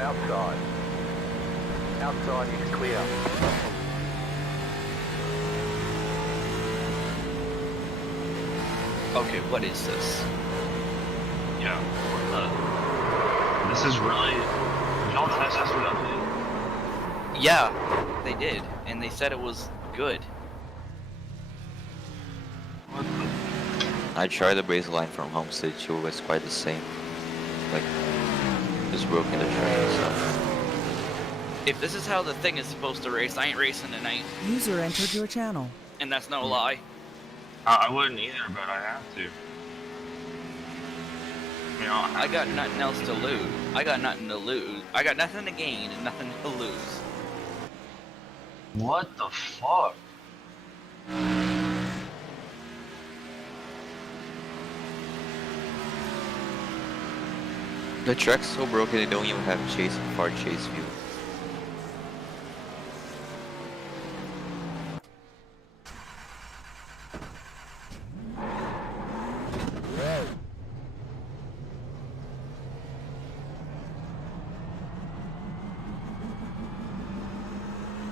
Outside. Outside is clear. Okay, what is this? Yeah, this is really... Y'all test this with update? Yeah, they did, and they said it was good. What the... I tried the baseline from Homestead, it was quite the same. Like, just broken the train, so. If this is how the thing is supposed to race, I ain't racing tonight. User entered your channel. And that's no lie. I wouldn't either, but I have to. I mean, I got nothing else to lose. I got nothing to lose. I got nothing to gain and nothing to lose. What the fuck? The track's so broken they don't even have chase and far chase view.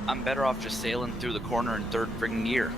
I'm better off just sailing through the corner in third friggin' gear.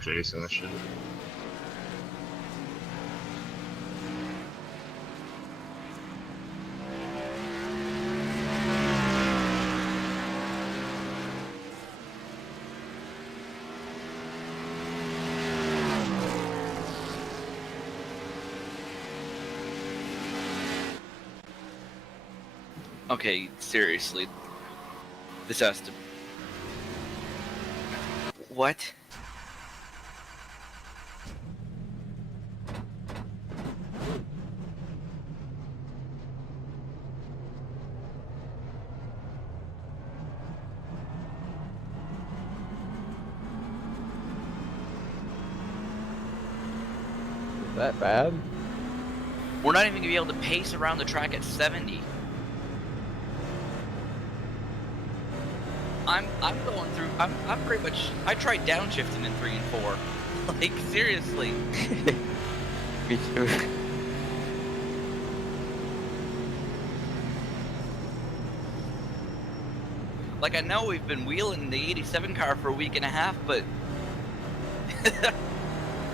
Chasing this shit. Okay, seriously. This has to... What? That bad? We're not even gonna be able to pace around the track at 70. I'm going through. I'm pretty much. I tried downshifting in 3 and 4. Like seriously. Me too. Like I know we've been wheeling the 87 car for a week and a half, but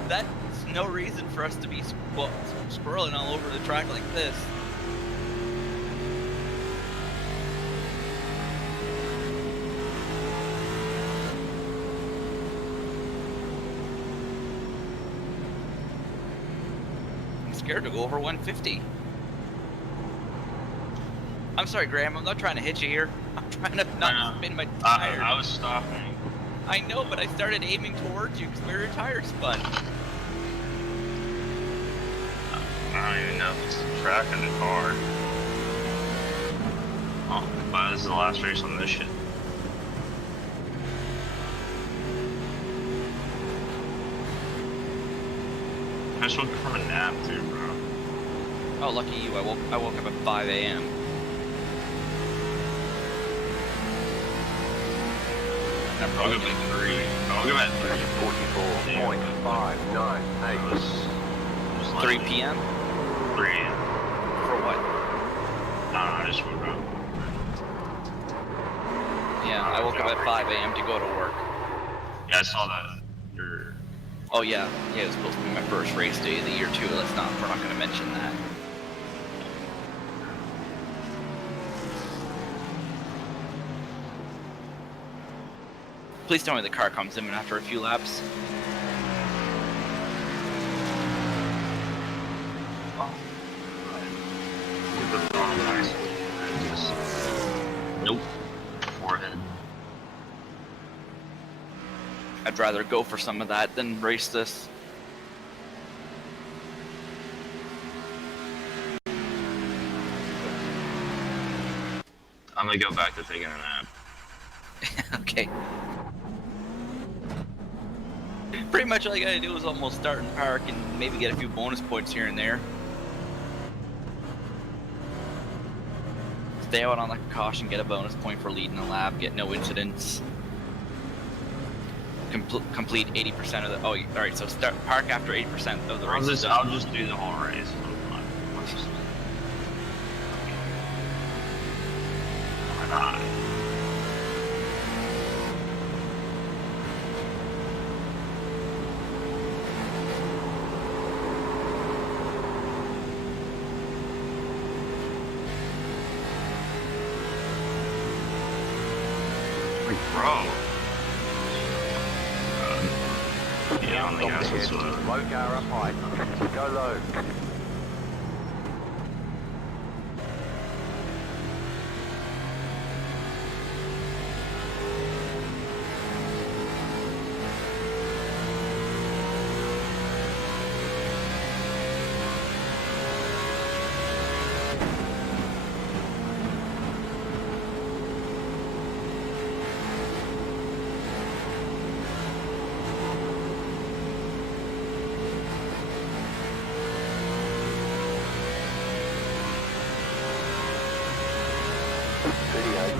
that's no reason for us to be squirreling all over the track like this. I'm scared to go over 150. I'm sorry, Graham. I'm not trying to hit you here. I'm trying to not spin my tires. I was stopping I know, but I started aiming towards you because where your tires spun. I don't even know if it's the track or the car. Oh, but this is the last race on this shit. I just woke up from a nap too, bro. Oh, lucky you! I woke up at 5 a.m. I'm I'll probably go gonna at 3. I'll go at 44.599. 3 p.m. 3 a.m. For what? I just woke up. Yeah, I woke up at 5 a.m. to go to work. Yeah, I saw that. You're... Oh yeah, it was supposed to be my first race day of the year too. We're not gonna mention that. Please tell me the car comes in after a few laps. Nope. Forehead. I'd rather go for some of that than race this. I'm gonna go back to taking a nap. Okay. Pretty much all you gotta do is almost start in park and maybe get a few bonus points here and there. Stay out on the caution, get a bonus point for leading a lap, get no incidents. Complete 80% of the. Oh, alright. So start park after 80% of the race. I'll just do the whole race. Why not? Bro. Yeah, on the gas was Low car up high. Go low.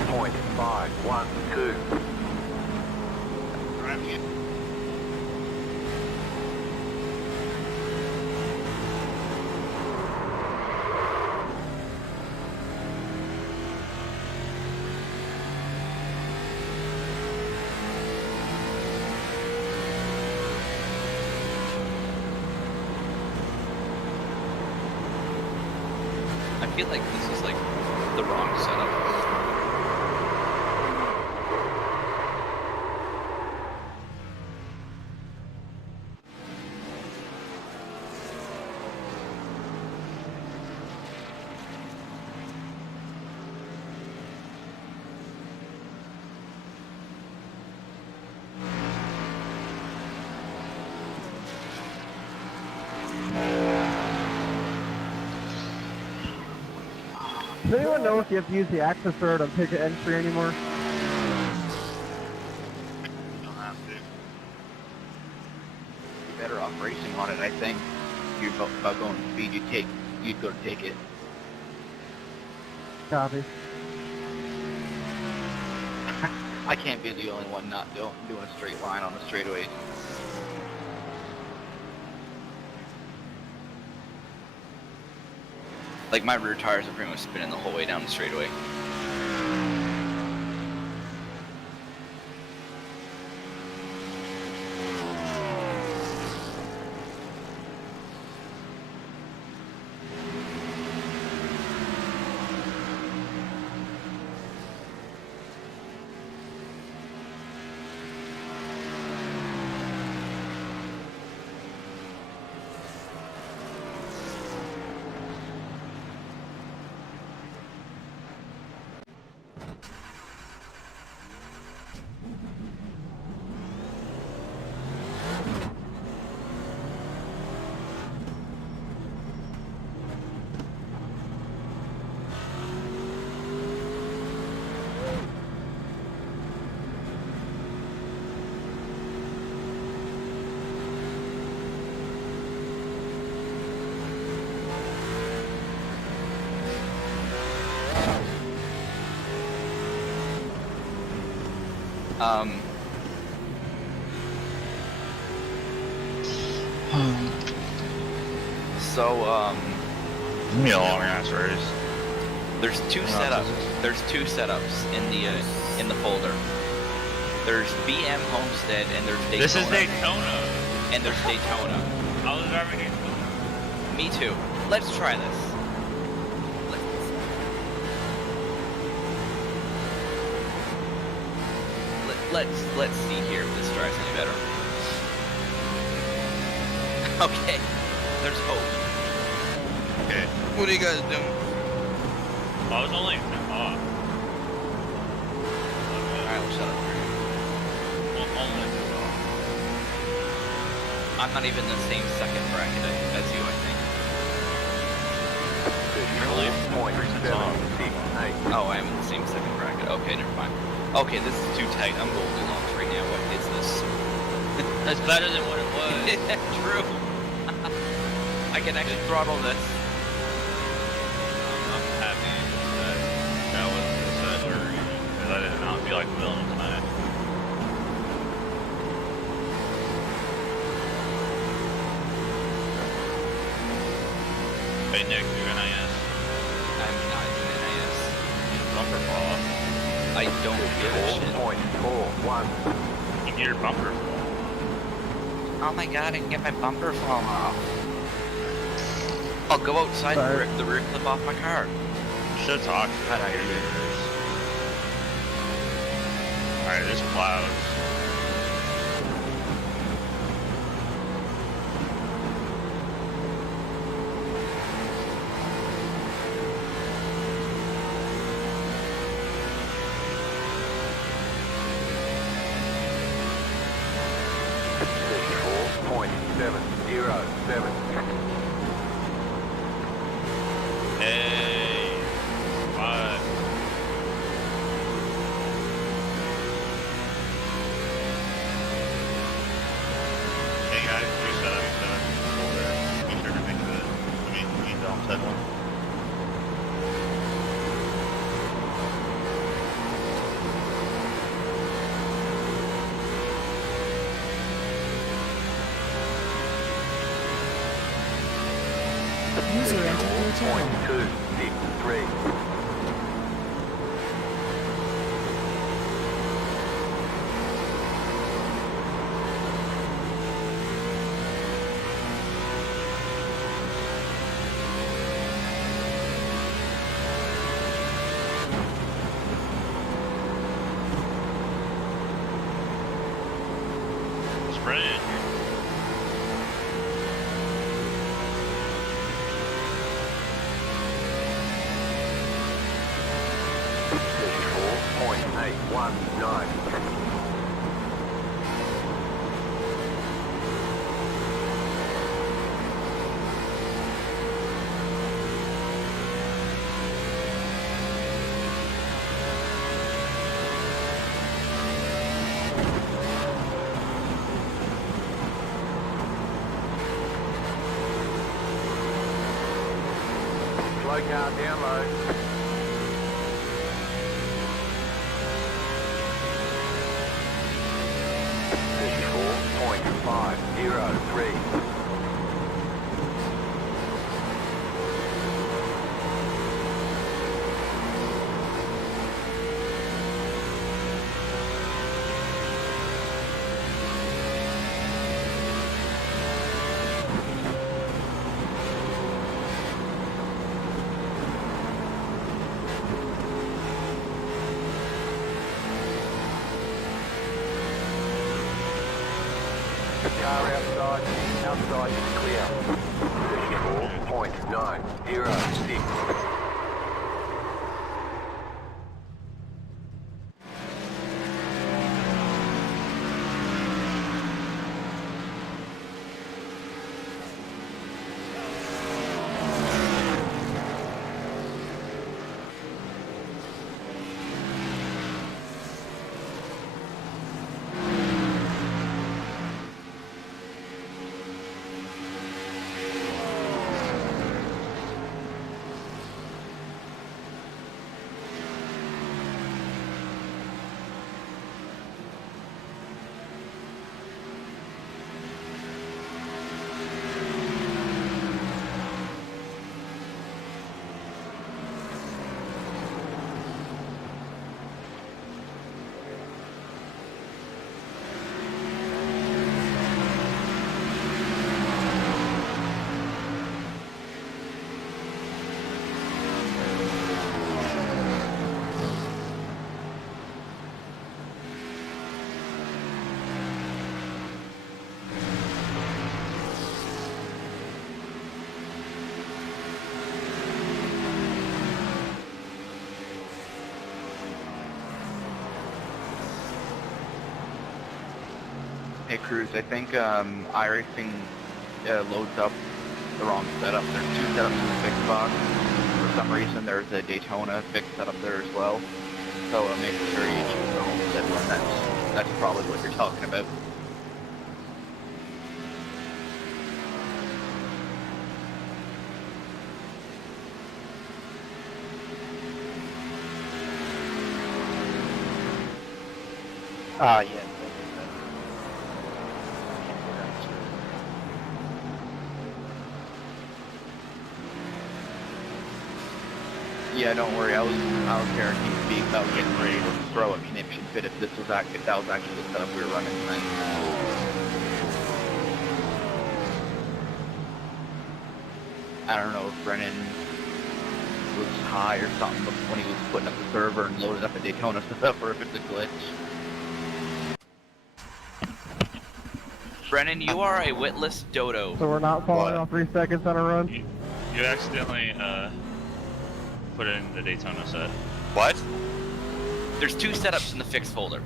Point 512. I feel like this is like the wrong setup. Does anyone know if you have to use the access door to pick an entry anymore? You don't have to. You're better off racing on it, I think. If you're about going speed, you'd go to take it. Copy. I can't be the only one not doing a straight line on the straightaways. Like my rear tires are pretty much spinning the whole way down the straightaway. Um, Give me a long ass race. there's two setups. There's two setups in the folder. There's BM Homestead and there's Daytona. This is Daytona. And there's Daytona. I was driving Daytona. Me too. Let's try this. Let's see here if this drives any better. Okay, there's hope. Okay. What are you guys doing? I was only off. Alright, well, shut up. Almost off. I'm not even in the same second bracket as you, I think. Really? 34.768. Oh, I am in the same second bracket. Okay, never mind. Okay, this is too tight. I'm Goldilocks right now. What is this? That's better than what it was. True. I can actually throttle this. I'm happy that was the settler because I did not feel like filming tonight. Hey Nick, you NIS? I'm not doing NIS. Bumper fall off. I don't give a shit. 4.41. You get your bumper fall. Oh my god, I can get my bumper fall off. I'll go outside and rip the rear clip off my car. Should talk. God, I hear you. Alright, there's clouds. Hey, what? Hey guys, we set up folder. Be sure to make the Homestead one. User entered your channel. 263. Sprint. Slow car down low. .503. Car outside is clear. 34.906. Hey Cruz, I think Iracing loads up the wrong setup. There's 2 setups in the fixed box. For some reason there's a Daytona fixed setup there as well. So make sure you choose the Homestead one. That's probably what you're talking about. Yeah. Yeah, don't worry. I was guaranteed to be about getting ready to throw a conniption fit if that was actually the setup we were running tonight. I don't know if Brennan was high or something when he was putting up the server and loaded up a Daytona setup, or if it's a glitch. Brennan, you are a witless dodo. So we're not falling What? off 3 seconds on a run? You accidentally put in the Daytona set. What? There's 2 setups in the fixed folder.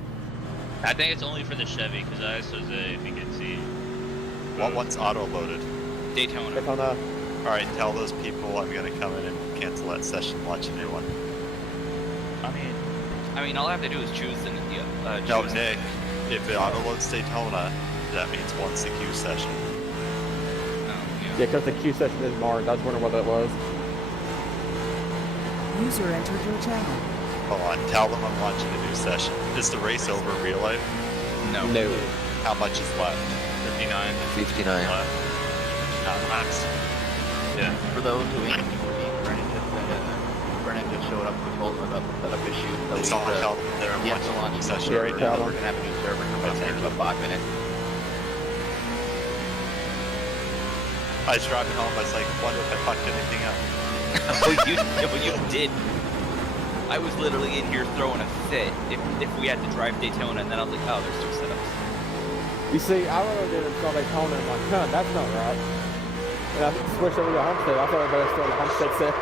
I think it's only for the Chevy, because I says if you can see. What one's auto-loaded? Daytona. Alright, tell those people I'm gonna come in and cancel that session and launch a new one. I mean, all I have to do is choose the No, choose- Nick, if it auto-loads Daytona, that means one's the queue session. Oh, Yeah, because the queue session is marked. I was wondering what that was. User entered your channel. Hold on, tell them I'm launching a new session. Is the race over in real life? No. No. How much is left? 59. 59. Not max. Yeah. For those who ain't Brennan just showed up and told them about the setup issue. So It's all tell them they're he has to launch a new session. server. Yeah, We're tell them. gonna have a new server come in there in about 5 minutes. I was driving home, I was like, wonder if I fucked anything up. you did. I was literally in here throwing a fit if we had to drive Daytona, and then I was like, oh, there's 2 setups. You see, I really did install Daytona and I'm like, huh, that's not right. And I switched over to Homestead. I thought I better still on the Homestead set.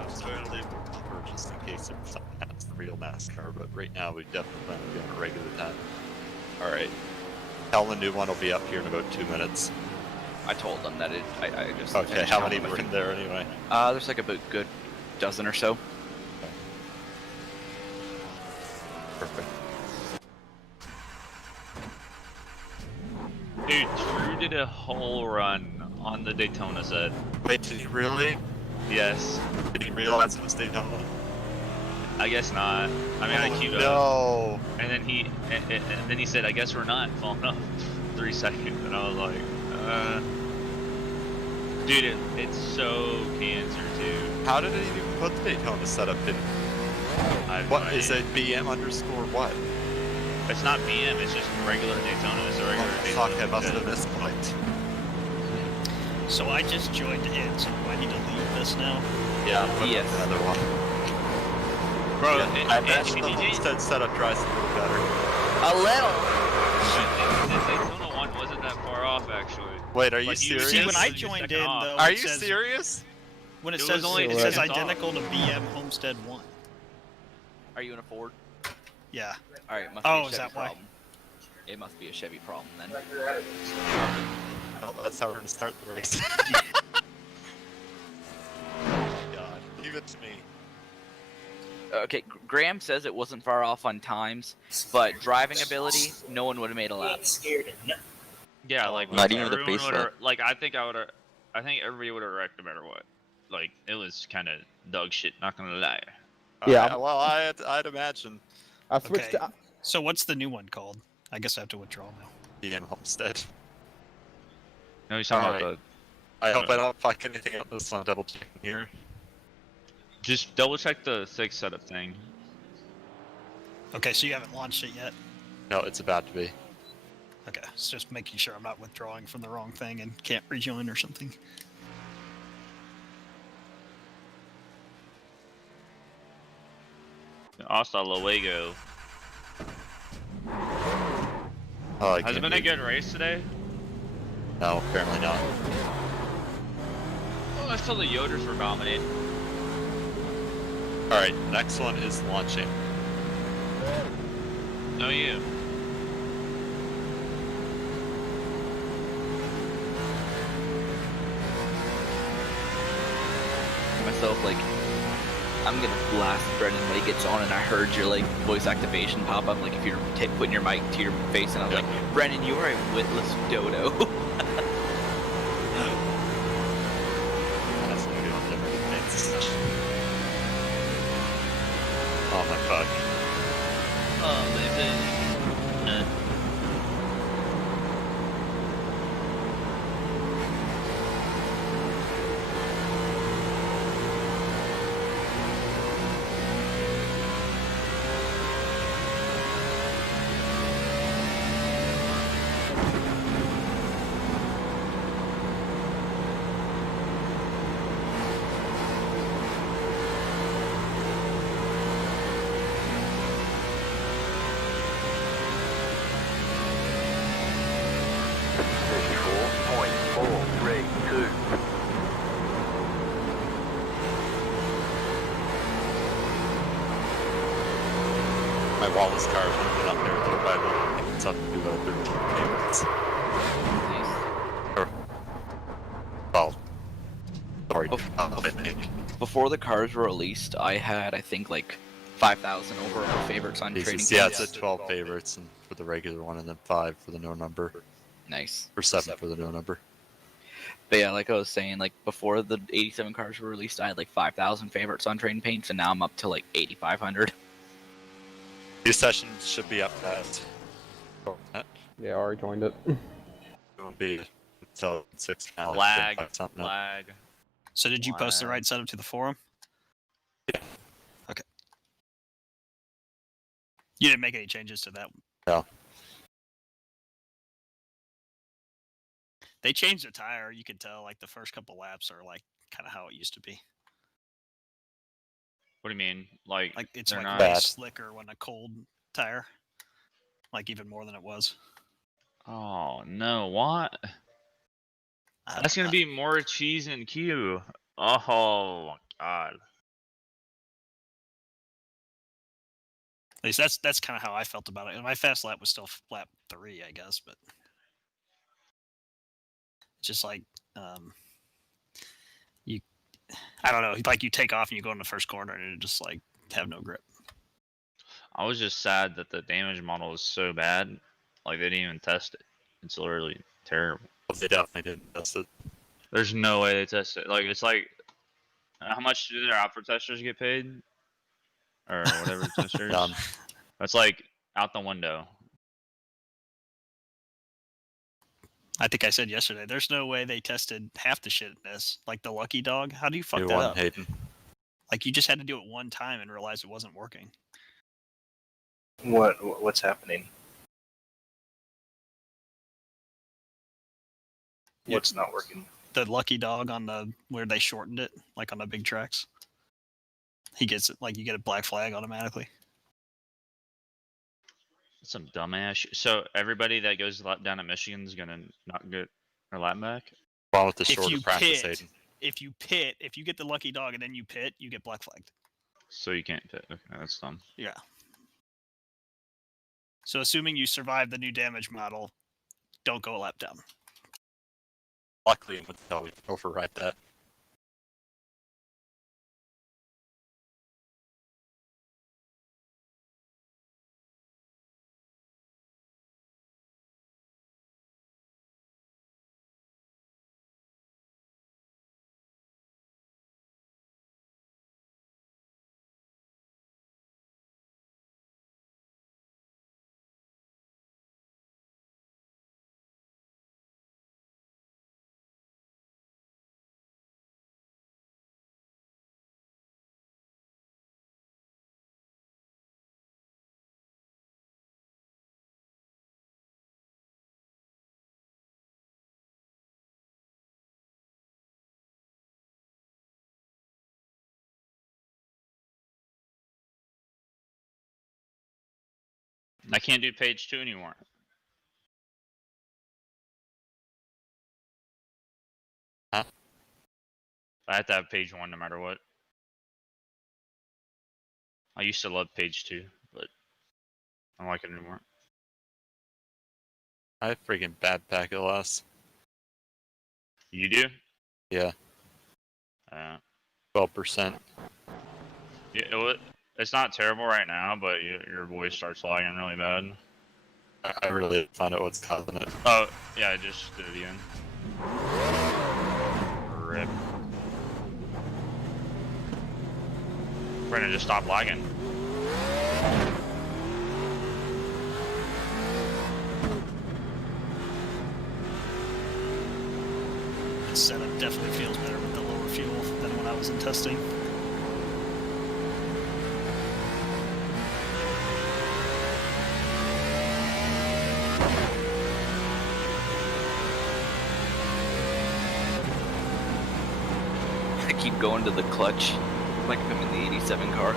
I was trying to leave the buffer just in case if something happens to the real NASCAR, but right now we definitely plan to be on a regular time. Alright. Tell the new one will be up here in about 2 minutes. I told them that I just. Okay, finished how telling many them were in there anyway? There's like a good dozen or so. Perfect. Dude, Drew did a whole run on the Daytona set. Wait, did he really? Yes. Did he realize it was Daytona? I guess not. I mean, I queued up. No! And then he said, I guess we're not falling off 3 seconds. And I was like, Dude, it's so cancer, too. How did it even put the Daytona setup in? I have What, no is idea. it BM underscore what? It's not BM, it's just regular Daytona. It's a regular Fuck, Daytona. I must have misclicked. So I just joined in, so do I need to leave this now? Yeah, put Yes. another one. Bro, Yeah, I imagine the Homestead setup drives a little better. A little. the Daytona one wasn't that far off, actually. Wait, are you Like, you serious? See, when I Just joined second in, off. though, Are it you says, serious? when it It says was only it the says second off. identical to BM Homestead 1. Are you in a Ford? Yeah. All right, must Oh, be a is Chevy that why? problem. It must be a Chevy problem then. Well, that's how we're gonna start the race. God, leave it to me. Okay, Graham says it wasn't far off on times, but driving ability, no one would have made a lap. Yeah, like Not even the everyone pace would've- lap. Like I think everybody would have wrecked no matter what. Like it was kind of dog shit. Not gonna lie. Yeah. Well, I'd imagine. I switched Okay. to... So what's the new one called? I guess I have to withdraw now. BM Homestead. No, he's talking about Alright. I hope I don't fuck anything up this one. Double checking here. just double check the 6 setup thing. Okay, so you haven't launched it yet? No, it's about to be. Okay, it's just making sure I'm not withdrawing from the wrong thing and can't rejoin or something. Hasta luego. Oh, I Has it can't been a do- good race today? No, apparently not. Oh, I saw the Yoders were dominating. Alright, next one is launching. No, you. myself like, I'm gonna blast Brendan when he gets on, and I heard your like voice activation pop up, like if you're putting your mic to your face, and I was like, Brendan, you are a witless dodo. That's gonna be on different things. Oh my fuck. Oh, baby. My Wallace car is moving up there little by little. It's up to 13 favorites. Or, well, sorry. Before the cars were released, I had, I think, like 5,000 overall favorites on trading. Yeah, it's at 12 favorites and for the regular one, and then 5 for the no number. Nice. Or 7 for the no number. But yeah, like I was saying, like before the 87 cars were released, I had like 5,000 favorites on trading paints, and now I'm up to like 8,500. These sessions should be up fast. Yeah, I already joined it. It won't be until 6 now. Lag. So did you post the right setup to the forum? Yeah. Okay. You didn't make any changes to that? No. They changed the tire. You could tell, like the first couple laps are like kind of how it used to be. What do you mean? Like it's they're like not way slicker when a cold tire, like even more than it was. Oh no! What? That's gonna be more cheese and Q. Oh my god! At least that's kind of how I felt about it. And my fast lap was still lap 3, I guess, but it's just like I don't know, like you take off and you go in the first corner and it just like have no grip. I was just sad that the damage model was so bad. Like they didn't even test it. It's literally terrible. They definitely didn't test it. There's no way they test it. Like it's like, how much do their output testers get paid? Or whatever testers. That's like out the window. I think I said yesterday, there's no way they tested half the shit in this. Like the lucky dog. How do you fuck that up? Hayden. Like you just had to do it one time and realize it wasn't working. What's happening? What's not working? The lucky dog on the where they shortened it, like on the big tracks. He gets it, like you get a black flag automatically. Some dumbass. So everybody that goes down at Michigan is gonna not get their lap back. Well, with the shorter practice, Hayden. If you pit, if you get the lucky dog and then you pit, you get black flagged. So you can't pit. Okay, that's dumb. Yeah. So assuming you survive the new damage model, don't go a lap down. Luckily, until we override that. I can't do page 2 anymore. Huh? I have to have page 1 no matter what. I used to love page 2, but I don't like it anymore. I have freaking bad packet loss. You do? Yeah. 12%. Yeah, it's not terrible right now, but your voice starts lagging really bad. I really found out what's causing it. Oh, yeah, I just did it again. Rip. Brennan, just stop lagging. This setup definitely feels better with the lower fuel than when I was in testing. I keep going to the clutch like if I'm in the 87 car.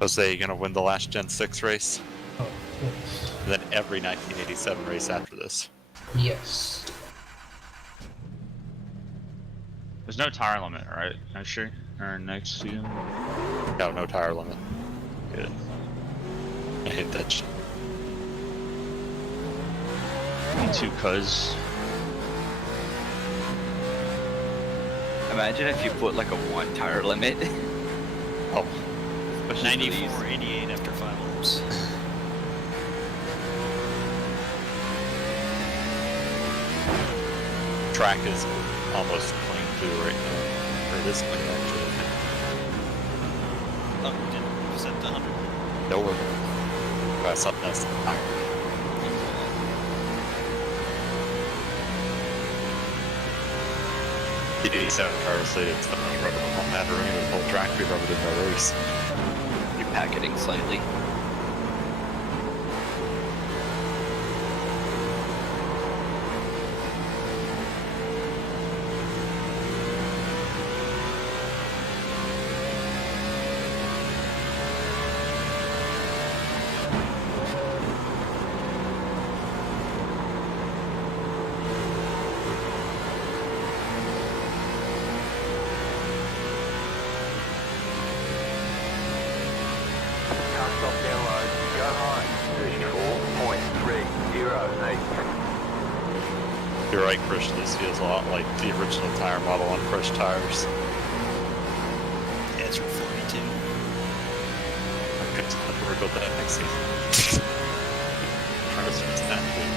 Jose, you gonna win the last Gen 6 race? Oh, yes. And then every 1987 race after this. Yes. There's no tire limit, right? Next year? Or next season? No, no tire limit. Good. I hate that shit. Me too, cuz. Imagine if you put like a 1 tire limit. Oh. 94, 88 after 5 laps. Track is almost clean too right now. Or it is clean actually. Oh, you didn't set the 100? No, we're got something else. The 87 car slated to rubber on that ring with the whole track we rubbered in the race. You're packeting slightly. You're right, Chris, this feels a lot like the original tire model on crushed tires. Yeah, it's real 42. I'm good to worry about that next season. Trying to start standing.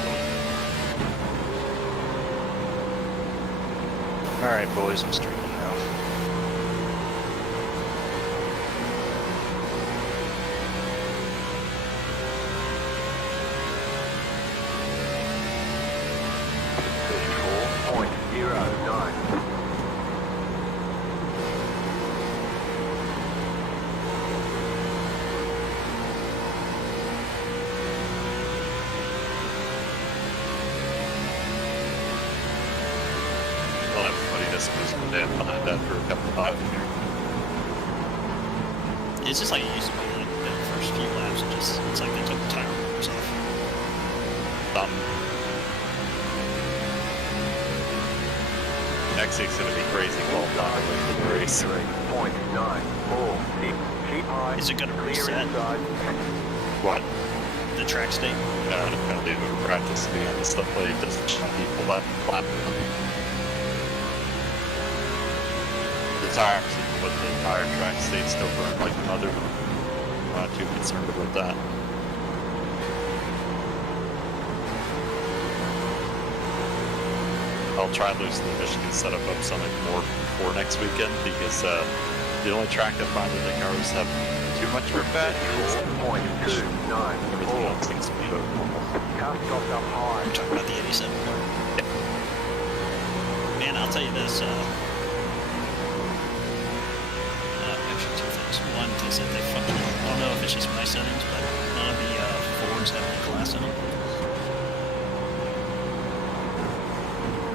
Alright, boys, I'm streaming now. Well, everybody just goes behind that for a couple of times here. It's just like it used to be, like the first few laps, it's like they took the tire markers off. Next week's gonna be crazy well done for the race. Is it gonna reset? What? The track state? No, I'm gonna do a practice again and stuff like this to show people that lap. The tires, but the tire track state still burn like another. I'm not too concerned about that. I'll try and loosen the Michigan setup up something more for next weekend because the only track that finds that the cars have too much grip at is everything else seems to be about normal. Car stopped up high. I'm talking about the 87 car. Man, I'll tell you this. Actually, two things. One is that they fucking, I don't know if it's just my settings, but none of the Fords have any glass in them.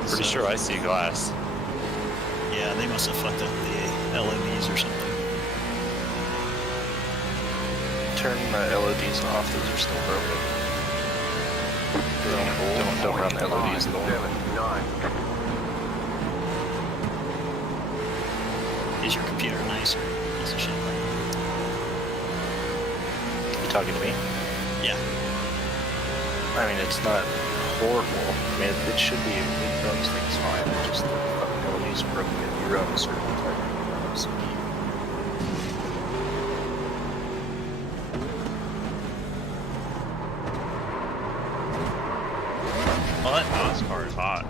Pretty sure I see glass. Yeah, they must have fucked up the LEDs or something. Turn the LEDs off, those are still broken. Don't run the LEDs at all. 9. Is your computer nice or piece of shit? You talking to me? Yeah. I mean, it's not horrible. I mean, it should be, it runs things fine. It's just the fucking LEDs are broken if you run a certain type of CPU. Well, that NASCAR is hot.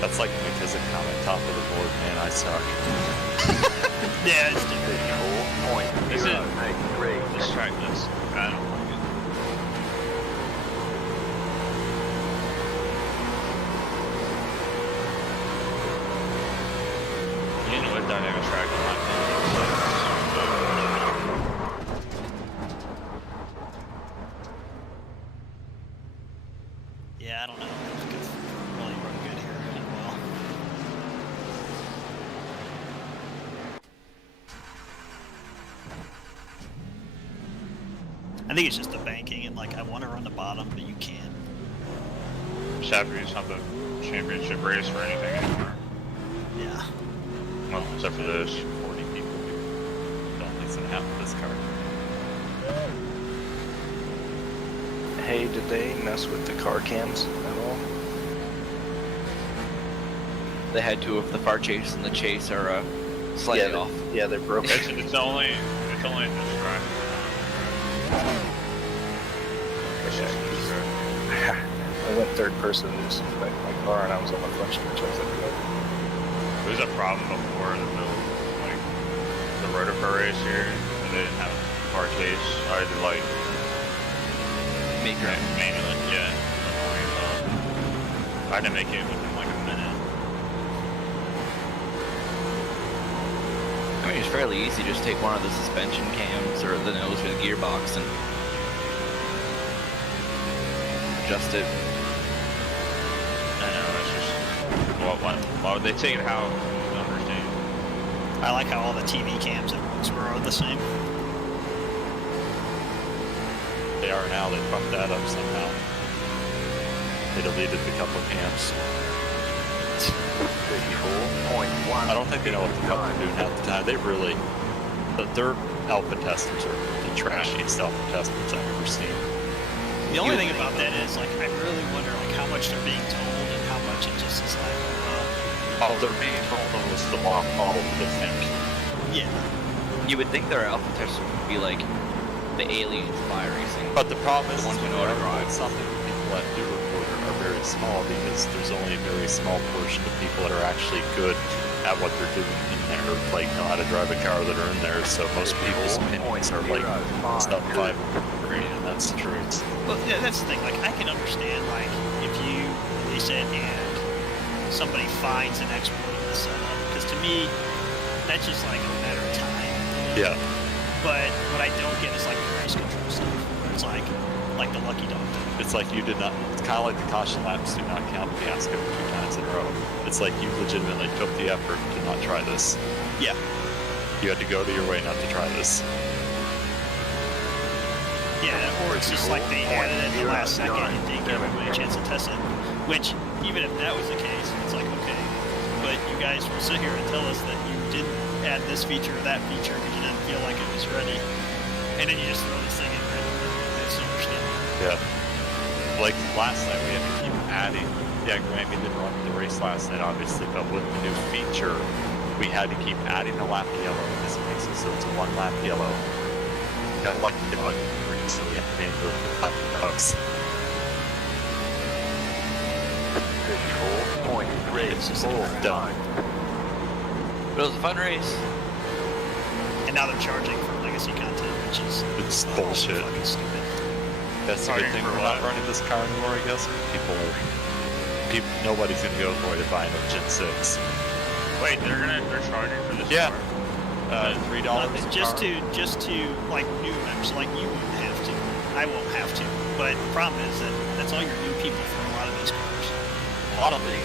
That's like McKissick comment, top of the board, man, I suck. Yeah, it's different. This is this track is I don't like it. You know what dynamic track in my opinion. Yeah, I don't know. It's good. Really run good here as well. I think it's just the banking and like I want to run the bottom, but you can't. Chapter's not the championship race for anything anymore. Yeah. Well, except for this. 40 people who don't listen to half of this car. Hey, did they mess with the car cams at all? They had to if the far chase and the chase are slightly off. Yeah, they're broken. It's only in this track. I went third person to just my car and I was on the front stretch. I was like, no. There was a problem before in the middle, like the rotor car race here, and they didn't have a car chase. I had to like make it manually, yeah. I had to make it within like a minute. I mean, it's fairly easy. Just take one of the suspension cams or the nose or the gearbox and adjust it. I know, it's just why would they take it how? I don't understand. I like how all the TV cams at Wilkesboro are the same. They are now, they bumped that up somehow. They deleted the couple cams. I don't think they know what the fuck they're doing half the time. They really, their alpha testers are the trashiest alpha testers I've ever seen. The only thing about that is, like, I really wonder, like, how much they're being told and how much it just is like, Oh, they're being told was the mock model to think. yeah. You would think their alpha tester would be like the aliens by racing. But the problem is, The ones who know how to drive. something people that do recorder are very small because there's only a very small portion of people that are actually good at what they're doing in there, like know how to drive a car that are in there. So most people's opinions are like stuff 5 green, and that's the truth. Well, yeah, that's the thing. Like, I can understand, like, if you release it and somebody finds an exploit in the setup, because to me, that's just like a matter of time. Yeah. But what I don't get is like the race control stuff, where it's like the lucky dog thing. It's like you did not. It's kind of like the caution laps do not count fiasco 2 times in a row. It's like you legitimately took the effort to not try this. Yeah. You had to go to your way not to try this. Yeah, or it's just like they added it at the last second and didn't give everybody a chance to test it. Which, even if that was the case, it's like, okay, but you guys will sit here and tell us that you didn't add this feature or that feature because you didn't feel like it was ready, and then you just throw this thing in randomly. I just don't understand. Yeah. Like last night, we had to keep adding. Yeah, Grammy didn't run the race last night, obviously, but with the new feature, we had to keep adding a lap yellow in this case, so it's a 1 lap yellow. Got lucky dog green, so we have to name the bugs. 54.34 Done. But it was a fun race. And now they're charging for legacy content, which is It's bullshit. fucking stupid. That's a good thing we're not running this car anymore, I guess. Nobody's gonna go avoid buying a Gen 6. Wait, they're charging for this Yeah. car? $3 a Just car. to like new members, like you wouldn't have to. I won't have to. But the problem is that that's all your new people for a lot of those cars. A lot of it.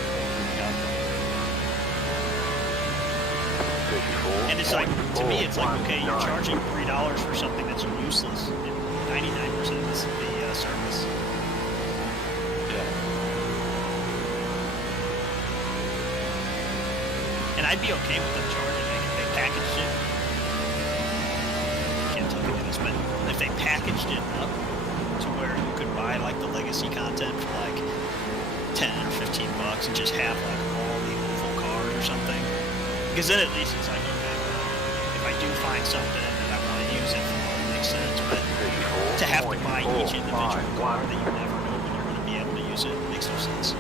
And it's like, to me, it's like, okay, you're charging $3 for something that's useless in 99% of the service. Yeah. And I'd be okay with them charging it if they packaged it. Can't tell you this, but if they packaged it up to where you could buy like the legacy content for like 10 or 15 bucks and just have like all the oval cars or something. Because then at least it's like, okay, if I do find something and I want to use it for what makes sense, but to have to buy each individual car that you never know when you're going to be able to use it makes no sense.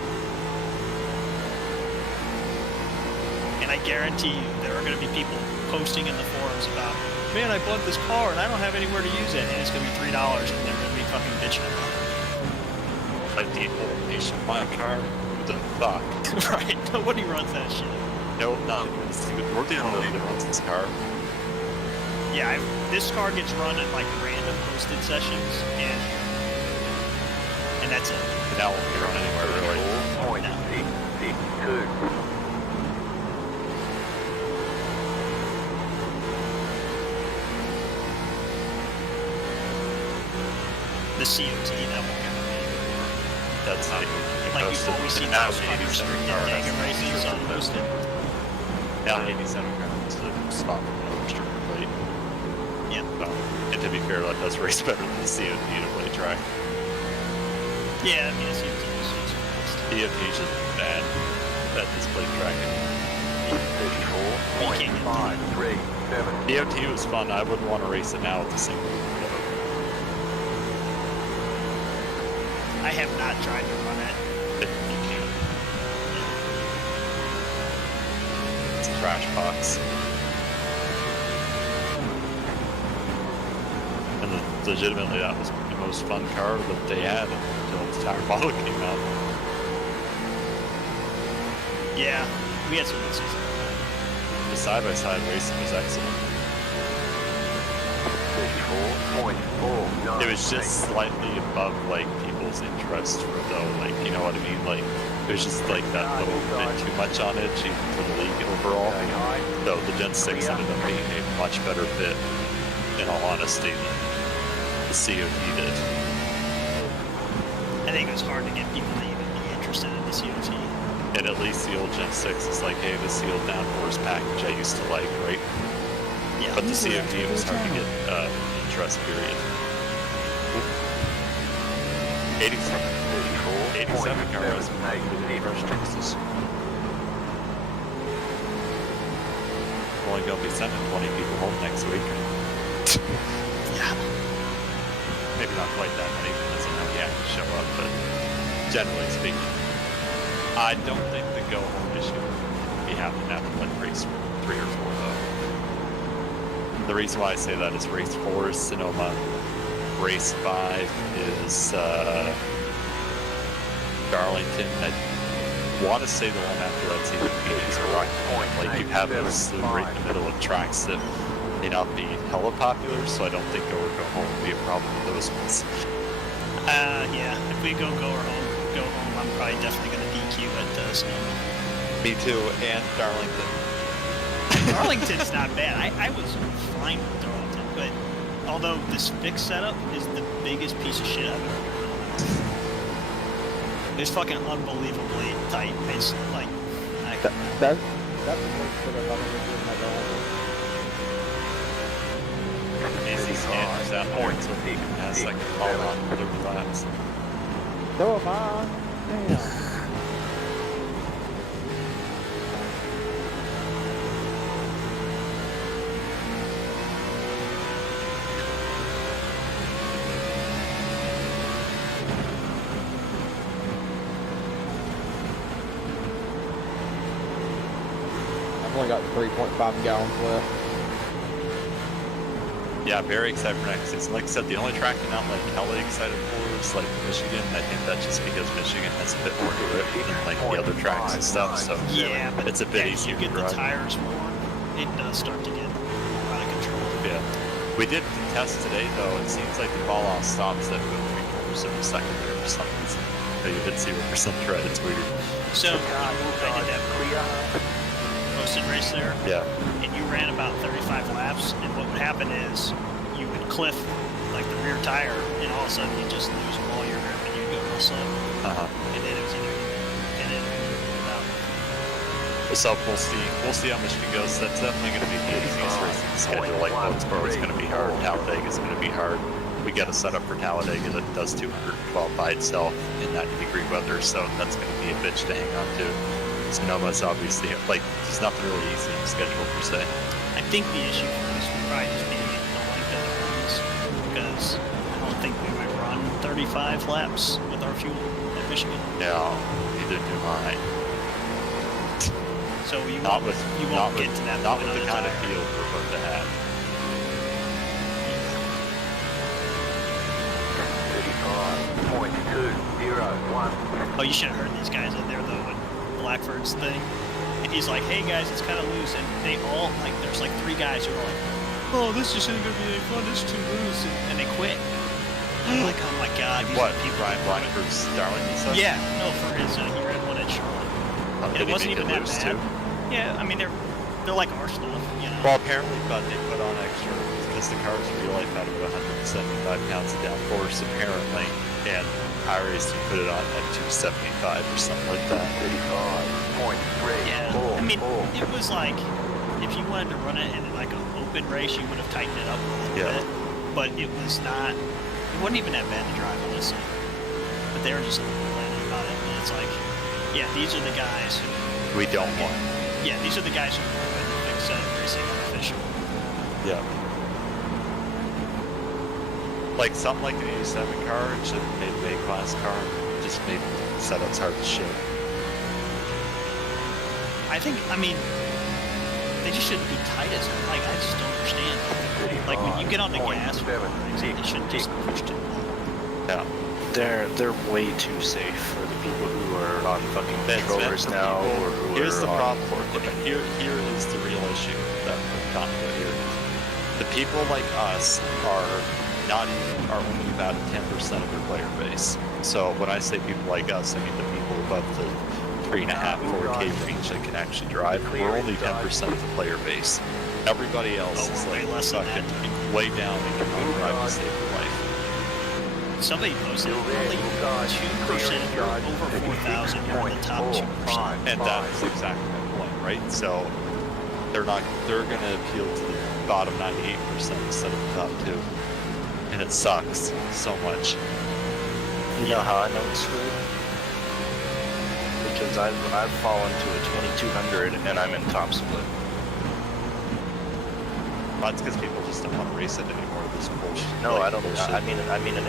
And I guarantee you there are going to be people posting in the forums about, man, I bought this car and I don't have anywhere to use it, and it's going to be $3 and they're going to be fucking bitching about it. Like the old nation my car. What the fuck? Right, nobody runs that shit. No, not even stupid. We're the only one that runs this car. Yeah, this car gets run at like random hosted sessions, and that's it. And that won't be run anywhere really. 4.52. The COT, that won't get run anywhere. That's not even Like you've always seen those unrestricted Dagger races unhosted. Now 87 grams to stop no restrictor plate. Yeah. And to be fair, that does race better than the COT to play track. Yeah, I mean, the COT is just COT is just bad at display tracking. 34.537. DOT was fun. I wouldn't want to race it now with the single. I have not tried to run it. You can. It's a trash box. And legitimately, that was the most fun car that they had until the tire model came out. Yeah, we had some good season. The side-by-side racing was excellent. 34.49. It was just slightly above like people's interest for though, like you know what I mean? Like it was just like that little bit too much on it even for the league overall. Though the Gen 6 ended up being a much better fit, in all honesty, than the COT did. I think it was hard to get people to even be interested in the COT. And at least the old Gen 6 is like, hey, the sealed down horse package I used to like, right? Yeah. But the COD was hard to get interest, period. 87 car was first choices. Only gonna be sending 20 people home next week. Yeah. Maybe not quite that many, depends on how many actually show up, but generally speaking. I don't think the go home issue will be happening after like race 3 or 4 though. The reason why I say that is race 4 is Sonoma, race 5 is Darlington. I want to say the one after that's either Phoenix or Rocky Point. Like you have those slew right in the middle of tracks that may not be hella popular, so I don't think go or go home will be a problem with those ones. Yeah. If we go or go home, I'm probably definitely gonna DQ at Sonoma. Me too, and Darlington. Darlington's not bad. I was fine with Darlington, but although this fixed setup is the biggest piece of shit I've ever heard. It's fucking unbelievably tight. It's like That's the first setup I've ever driven at Darlington. Easy standards that points with he can pass like a call on for the laps. So am I. Damn. I've only got 3.5 gallons left. Yeah, very excited for next season. Like I said, the only track I'm not like hella excited for is like Michigan. I think that's just because Michigan has a bit more grip than like the other tracks and stuff. So yeah, but it's a bit as easier you get to the drive. tires worn, it does start to get out of control. Yeah, we did the test today though. It seems like the fall off stops at about 3/4 of a second there for some reason. So you did 0% tread. It's weird. So I did that posted race there. Yeah. And you ran about 35 laps, and what would happen is you would cliff like the rear tire, and all of a sudden you just lose all your grip and you go real slow. And then it was either in it or out. So we'll see how Michigan goes. That's definitely going to be the easiest race in the schedule. Like Wilkesboro is going to be hard. Talladega is going to be hard. We got a setup for Talladega that does 212 by itself in 90-degree weather, so that's going to be a bitch to hang on to. Sonoma's obviously like there's nothing really easy in the schedule per se. I think the issue for us would probably just be the length of the runs, because I don't think we would run 35 laps with our fuel at Michigan. Yeah, neither do I. So you Not won't, with you won't get to that not point with on the kind of tire. field we're about to have. 35.201. Oh, you should have heard these guys in there though at Blackford's thing. And he's like, "Hey guys, it's kind of loose," and they all like, there's like 3 guys who are like, "Oh, this just isn't gonna be any fun. It's too loose," and they quit. I'm like, "Oh my god, these What? are people." Ryan Blackford's Darlington stuff? Yeah, no, for his he ran one at Charlotte. And Did it wasn't he make even it that loose bad. too? Yeah, I mean they're like our stuff, you know. Well, apparently, but they put on extra because the cars in real life had about 175 pounds of downforce, apparently, and Iracing put it on at 275 or something like that. 35.3. Yeah, I mean it was like if you wanted to run it in like an open race, you would have tightened it up a little bit. But it was not. It wasn't even that bad to drive, honestly. But they were just complaining about it, and it's like, yeah, these are the guys who. We don't want. Yeah, these are the guys who are the big set of racing official. Yeah. Like something like an 87 car, it should have made an A-class car. Just made setups hard as shit. I think, I mean, they just shouldn't be tight as like I just don't understand. Like when you get on the gas, they shouldn't just push too long. Yeah. They're way too safe for the people who are on fucking controllers now, or who Here's are the on problem. Here is the real issue that we're talking about here. The people like us are only about 10% of their player base. So when I say people like us, I mean the people above the 3.5, 4K range that can actually drive. We're only 10% of the player base. Everybody else is like fucking way down and can drive and save their life. Somebody posted only 2% of if you're over 4,000, you're in the top 2%. And that's exactly my point, right? So they're gonna appeal to the bottom 98% instead of the top 2. And it sucks so much. You know how I know it's screwed? Because I've fallen to a 2200 and I'm in top split. That's because people just don't want to race it anymore. This bullshit. No, like, I don't. bullshit. I mean in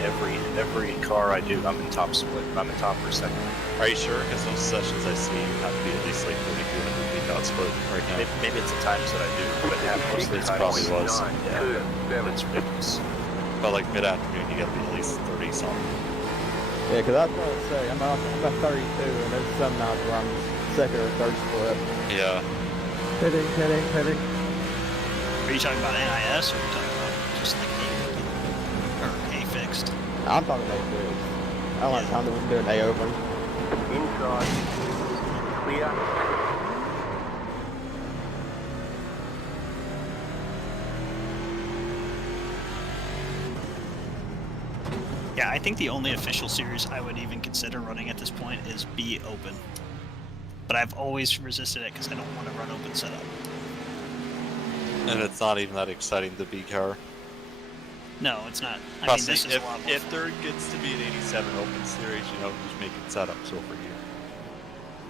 every car I do, I'm in top split. I'm in top or second. Are you sure? Because those sessions I see have to be at least like 4,200 feet out split right now. Maybe it's the times that I do, but yeah, most of the It time probably was. Yeah, it's ridiculous. But like mid-afternoon, you gotta be at least 30 something. Yeah, because I was going to say, I'm at 32, and there's some nights where I'm second or third split. Yeah. Hitting. Are you talking about NIS or are you talking about just like A or A fixed? I'm talking about this. I don't have time to do an A open. Inside. Clear. Yeah, I think the only official series I would even consider running at this point is B open. But I've always resisted it because I don't want to run open setup. And it's not even that exciting, the B car. No, it's not. I Plus, mean, this is a lot more if there gets to be an 87 open series, you know who's making setups over here.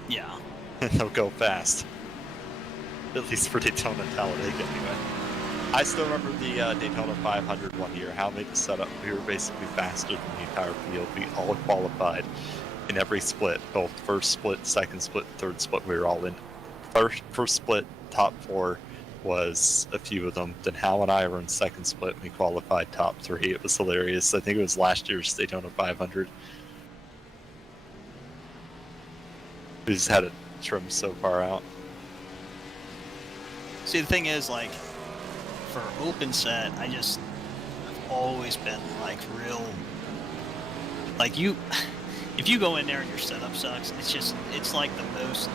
Yeah. They'll go fast. At least for Daytona and Talladega, anyway. I still remember the Daytona 500 one year, how they made the setup. We were basically faster than the entire field. We all qualified in every split, both first split, second split, third split. We were all in. First split, top 4 was a few of them. Then Hal and I were in second split, and we qualified top 3. It was hilarious. I think it was last year's Daytona 500. We just had it trimmed so far out. See, the thing is, like, for open set, I've always been, like, real... Like, if you go in there and your setup sucks, it's like the most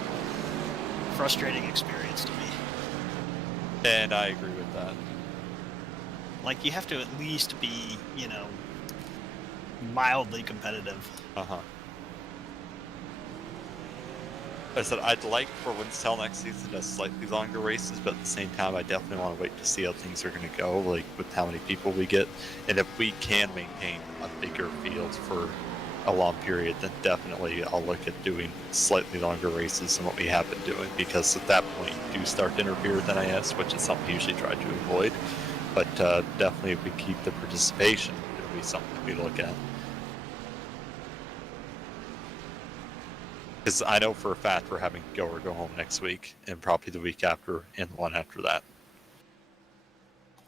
frustrating experience to me. And I agree with that. Like, you have to at least be, you know, mildly competitive. Uh-huh. I said I'd like for WINSTEL next season to slightly longer races, but at the same time, I definitely want to wait to see how things are going to go, like with how many people we get. And if we can maintain a bigger field for a long period, then definitely I'll look at doing slightly longer races than what we have been doing, because at that point you do start to interfere with NIS, which is something we usually try to avoid. But definitely if we keep the participation, it'll be something we look at. Because I know for a fact we're having go or go home next week, and probably the week after, and the one after that.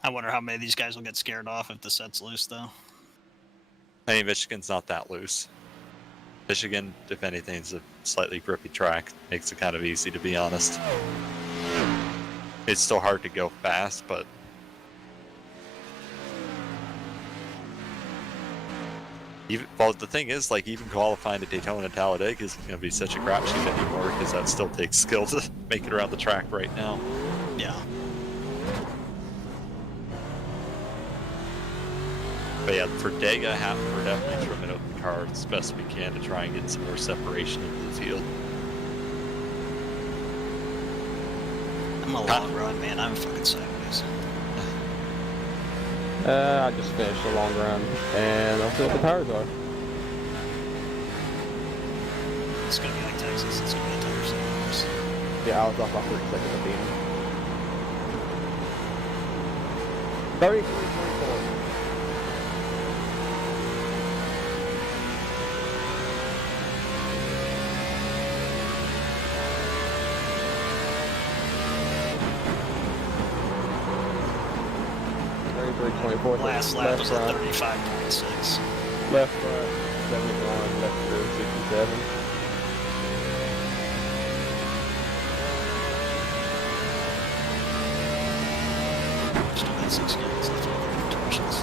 I wonder how many of these guys will get scared off if the set's loose, though. I mean, Michigan's not that loose. Michigan, if anything, is a slightly grippy track. Makes it kind of easy, to be honest. It's still hard to go fast, but... well, the thing is, like, even qualifying to Daytona and Talladega isn't going to be such a crapshoot anymore, because that still takes skill to make it around the track right now. Yeah. But yeah, for Dega, we're definitely trimming up the car as best we can to try and get some more separation into the field. I'm a long run, man. I'm fucking sideways. I just finished a long run, and I'll see what the tires are. It's gonna be like Texas. It's gonna be a tire series. Yeah, I was off by 30 seconds of beating. 33-24. Last lap was a 35.6. Left front, 71, left rear, 67. Still got 6 guys left over for torsions.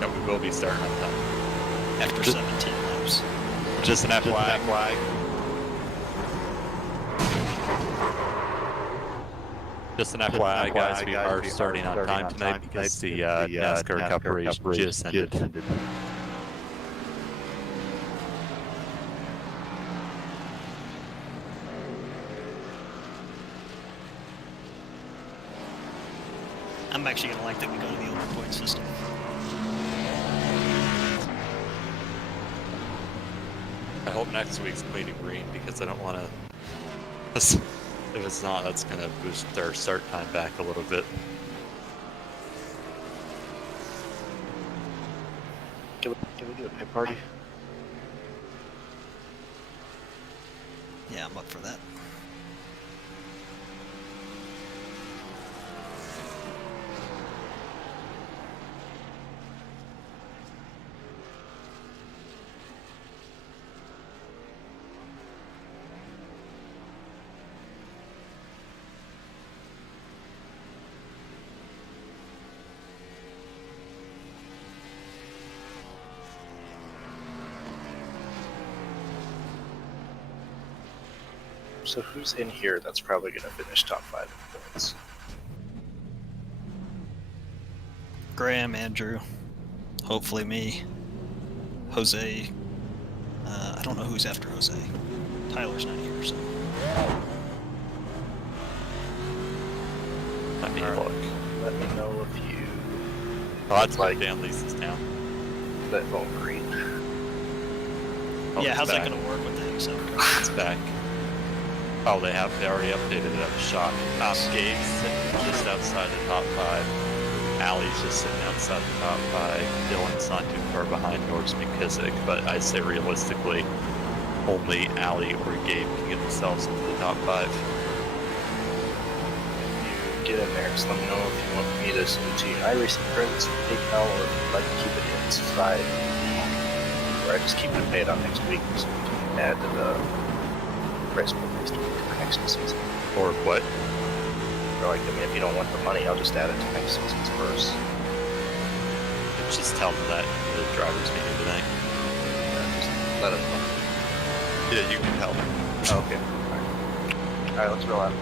Yeah, we will be starting on time. after 17 laps. Just an FYI. Just an FYI, guys, we are starting on time tonight because the NASCAR Cup race just ended. I'm actually going to like that we go to the open point system. I hope next week's clean and green because I don't want to. If it's not, that's going to boost our start time back a little bit. Can we do a pit party? Yeah, I'm up for that. So who's in here that's probably going to finish top 5 in points? Graham, Andrew, hopefully me, Jose. I don't know who's after Jose. Tyler's not here, so. Let me look. Let me know if you. Oh, that's like Dan Lisa's town. That vote green. Oh, yeah, it's how's back. that going to work with the Excel card? It's back. Oh, they already updated it at the shop. Gabe's sitting just outside the top 5. Allie's just sitting outside the top 5. Dylan's not too far behind Norris McKissick, but I'd say realistically, only Allie or Gabe can get themselves into the top 5. Get in there. Just let me know if you want me to send it to you. Iracing credits and PayPal, or if you'd like to keep it inside, or I just keep it paid out next week so we can add to the price for next season. Or what? Or like, I mean, if you don't want the money, I'll just add it to next season's purse. Just tell them that in the driver's meeting tonight. Yeah, just let us know. Yeah, you can tell them. Oh, okay. Alright, let's roll out.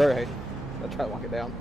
Alright. I'll try to lock it down.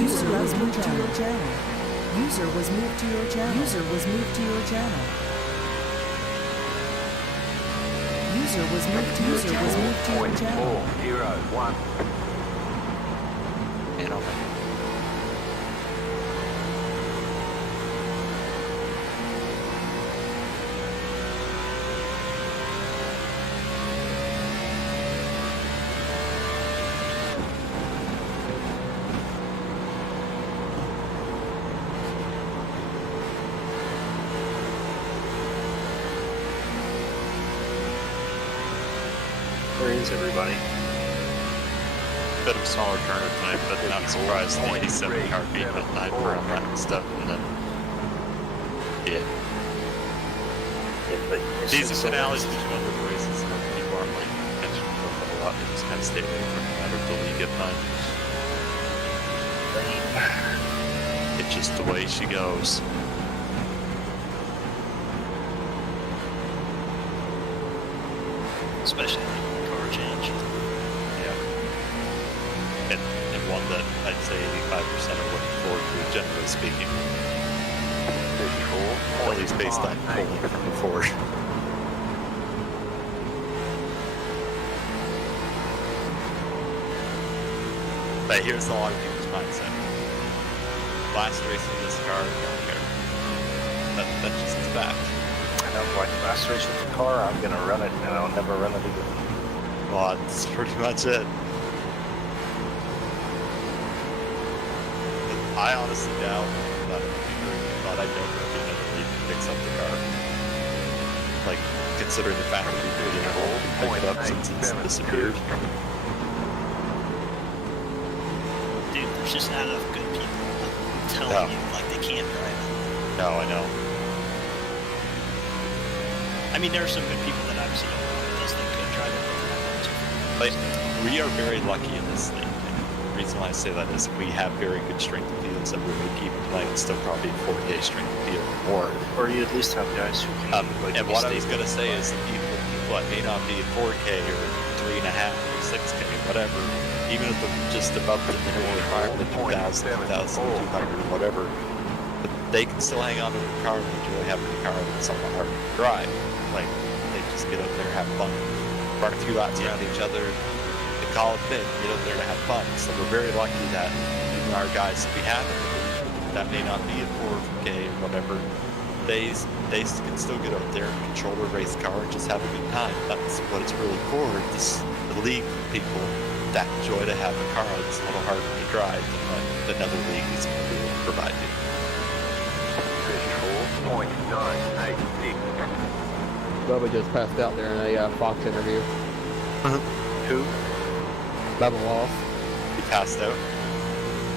User was moved to your channel. User was moved to your channel. User was moved to your channel. User was moved to your channel. 4.401. And I'll Where is everybody? bit of a smaller turner tonight, but not surprised the 87 car being at 9 for on that and stuff, and then yeah. These finales is one of the races where people aren't like catching up a lot, they just kind of stay away from no matter till you get time. It's just the way she goes. Especially like car change. Yeah. And one that I'd say 85% are looking forward to, generally speaking. 34. At least based on polling from before. But here's a lot of people's mindset. Last race in this car, don't care. That just is fact. I know, like last race with the car, I'm gonna run it and I'll never run it again. Well, that's pretty much it. I honestly doubt that people thought I'd never be able to picks up the car. Like, considering the fact that we've been able to pick it up since it's disappeared. Dude, there's just not enough good people telling you like they can't drive it. No, I know. I mean, there are some good people that obviously don't know because they could drive it, but they're not going to. Like, we are very lucky in this league. And the reason why I say that is we have very good strength of fields every week, even playing still probably 4K strength of field or more. Or you at least have guys who can like, and what I was going to say is even with people that may not be at 4K or 3.5 or 6K, whatever, even if they're just above the minimum requirement, 2,000, 2,200 or whatever, they can still hang on to the car and enjoy having the car that's somewhat hard to drive. Like, they just get up there, have fun, run a few laps around each other, and call it fit, get up there to have fun. So we're very lucky that even our guys that we have that may not be at 4K or whatever, they can still get out there and control their race car and just have a good time. That's what it's really for. It's the league people that enjoy to have a car that's a little harder to drive than what another league is going to provide you. 34.986. Bubba just passed out there in a Fox interview. Who? Bubba lost. He passed out?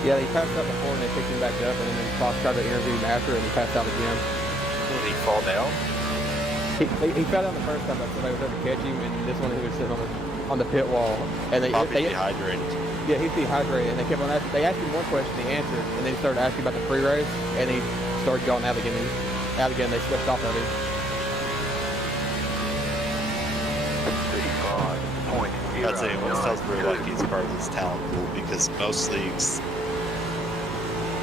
Yeah, he passed out before and they picked him back up, and then Fox tried to interview him after and he passed out again. Did he fall down? He fell down the first time, but somebody was able to catch him, and this one he was sitting on the pit wall. And they dehydrated. Yeah, he's dehydrated, and they kept on asking. They asked him one question, he answered, and then he started asking about the pre-race, and he started going out again. They switched off of him. 35.0. I'd say Winstel's very lucky as part of this talent pool because most leagues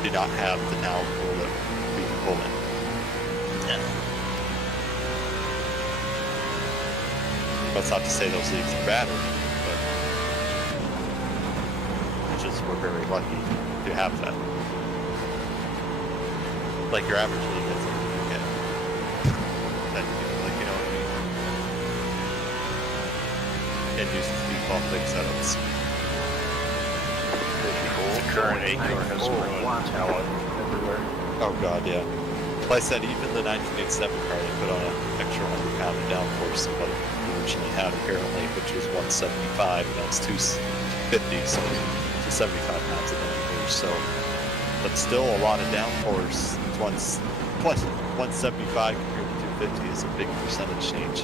do not have the talent pool that we can pull in. Yeah. That's not to say those leagues are bad or anything, but it's just we're very lucky to have that. Like your average league doesn't really get that, like, you know what I mean? It used to be called big setups. The current 8-car has ruined talent everywhere. Oh god, yeah. Like I said, even the 1987 car they put on an extra 100 pound of downforce than what it originally had apparently, which was 175, and that's 250, so 75 pounds of downforce. So, but still a lot of downforce. Plus 175 compared to 250 is a big percentage change.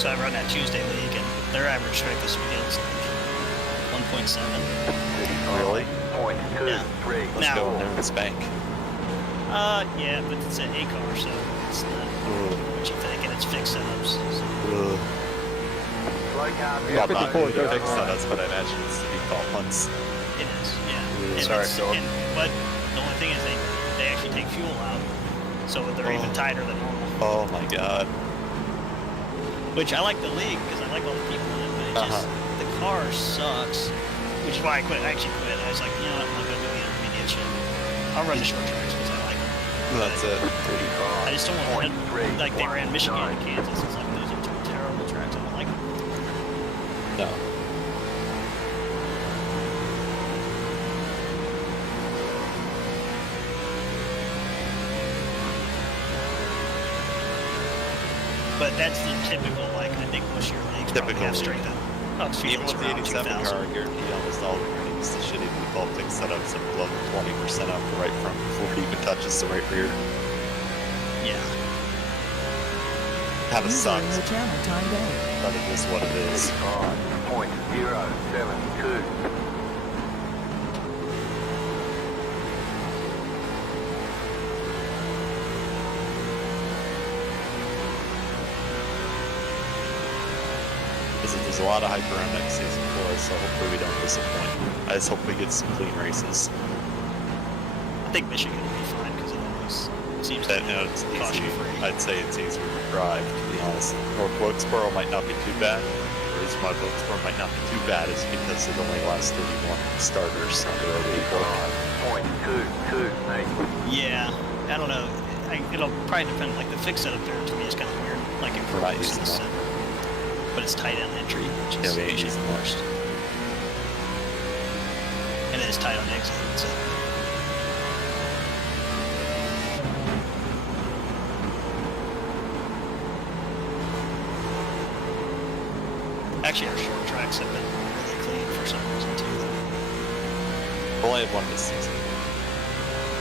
So I run that Tuesday league, and their average strength this weekend is like 1.7. Really? Yeah. Let's Now, go in there and spank. yeah, but it's an A-car, so it's not what you think, and it's fixed setups. So. Well, not really fixed setups, but I imagine it's to be called once. It is, yeah. And Sorry, Philip. But the only thing is they actually take fuel out, so they're even tighter than normal. Oh my god. Which I like the league because I like all the people in it, but it just the car sucks. Which is why I quit. I actually quit. I was like, you know, I'm not gonna do the intermediate shit. I'll run the short tracks because I like them. That's it. I just don't want to like they ran Michigan and Kansas. It's like those are two terrible tracks. I don't like them. No. But that's the typical, like, I think most of your leagues probably have strength out. Oh, Even with the 87 car, I guarantee almost all the ratings that shitty default thing setups are below 20% off the right front before it even touches the right rear. Yeah. Kind of sucks. The channel timed out. But it is what it is. 35.072. There's a lot of hype around next season for us, so hopefully we don't disappoint. I just hope we get some clean races. I think Michigan will be fine because it always seems That, to you know, it's be easy. caution-free. I'd say it's easier to drive, to be honest. North Wilkesboro might not be too bad. The reason why Wilkesboro might not be too bad is because it only lasts 31 starters under a week. 5.22, mate. Yeah, I don't know. It'll probably depend. Like the fix setup there to me is kind of weird. Like it provides in the center, but it's tight on entry, which is usually the worst. And then it's tight on exit. So. Actually, our short tracks have been really clean for some reason too. We'll only have one this season.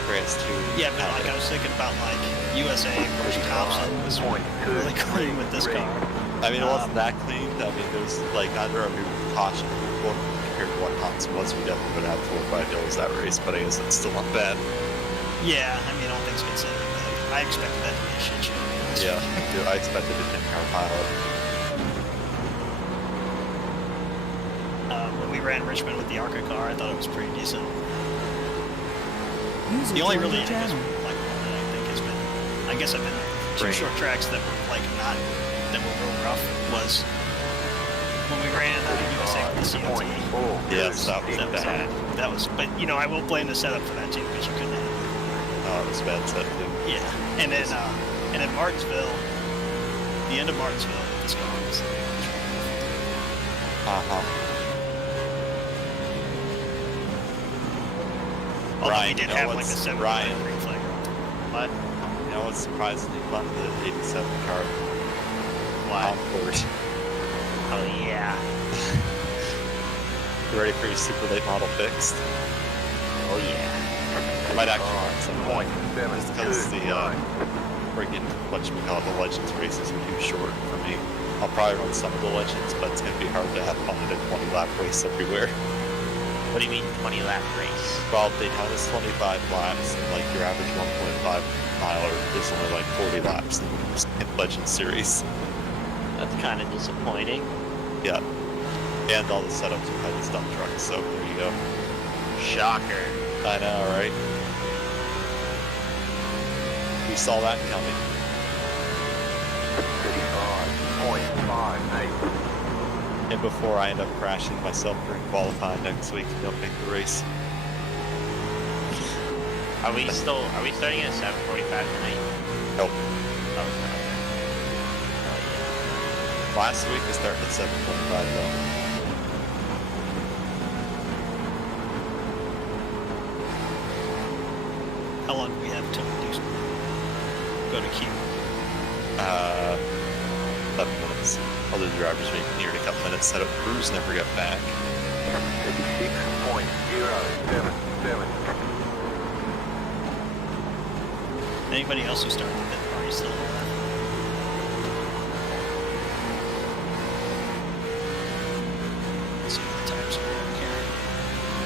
Whereas two. Yeah, but like I was thinking about like USA versus Thompson was really clean with this car. I mean, it wasn't that clean. I mean, there's like under a new caution rule compared to what Thompson was. We definitely would have 4 or 5 hills that race, but I guess it's still not bad. Yeah, I mean, all things considered, I expected that to be a shit show. Yeah, dude, I expected a 10-car pilot. When we ran Richmond with the ARCA car, I thought it was pretty decent. User The only joined really, your channel. like one that I think has been, I guess I've been two short tracks that were like not, that were real rough was when we ran USA with the CLT. Yes, that was bad. That was, but you know, I will blame the setup for that too because you couldn't have. Oh, it was bad setup too. Yeah, and then Martinsville, the end of Martinsville, this car was. Although we did have like a 7 green flag. What? You know what's surprisingly fun? The 87 car. What? Concord. Oh yeah. You ready for your super late model fixed? Oh yeah. I might actually run some point just because the friggin' the Legends races are too short for me. I'll probably run some of the Legends, but it's gonna be hard to have fun at a 20-lap race everywhere. What do you mean 20-lap race? Well, Daytona's 25 laps, and like your average 1.5 miler is only like 40 laps in Legends series. That's kind of disappointing. Yeah. And all the setups with these dump trucks, so there you go. Shocker. I know, right? We saw that coming. 35.58. And before I end up crashing myself during qualifying next week and don't make the race. Are we starting at 7:45 tonight? Nope. Oh, okay. Last week we started at 7:25 though. How long do we have till we do go to queue? 11 minutes. Other drivers may be here in a couple minutes. Set up crews never got back. 36.077. Anybody else who started the pit party still alive? Let's see what the tires are on here.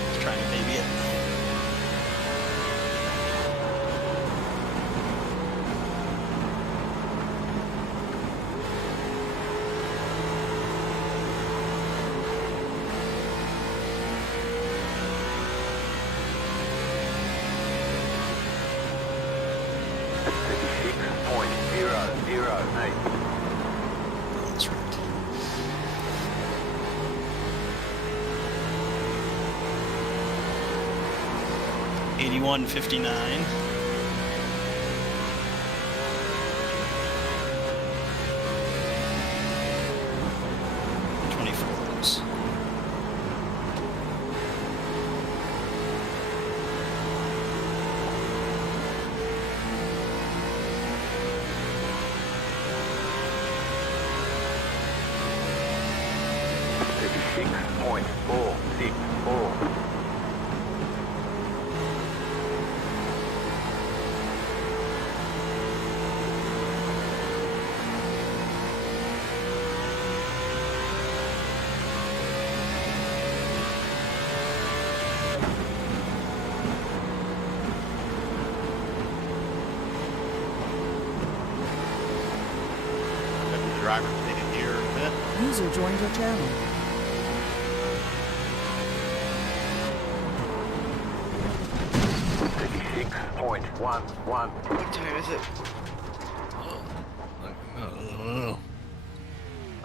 Let's try to baby it. That's right. 81.59. User joined your channel. What time is it?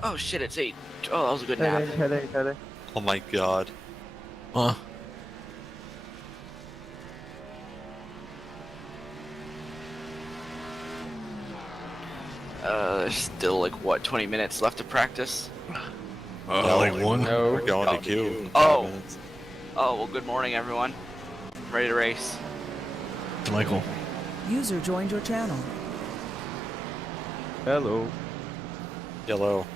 Oh shit, it's 8. Oh, that was a good nap. Headache. Oh my god. Huh? There's still like what, 20 minutes left to practice? Like one? No. We're going to queue. Oh. Oh, well, good morning, everyone. Ready to race. Michael. User joined your channel. Hello. Yellow.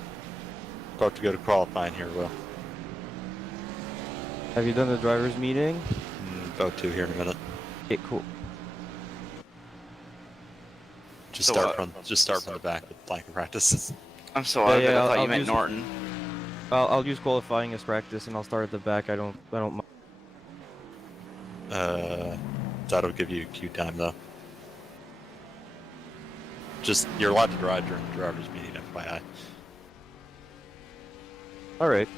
About to go to qualifying here, Will. Have you done the driver's meeting? About to here in a minute. Okay, cool. Just So, start from the back with blanket practice. I'm so out of it. I thought you meant use, Norton. I'll use qualifying as practice, and I'll start at the back. I don't mind. That'll give you queue time though. Just you're allowed to drive during the driver's meeting, FYI. All right.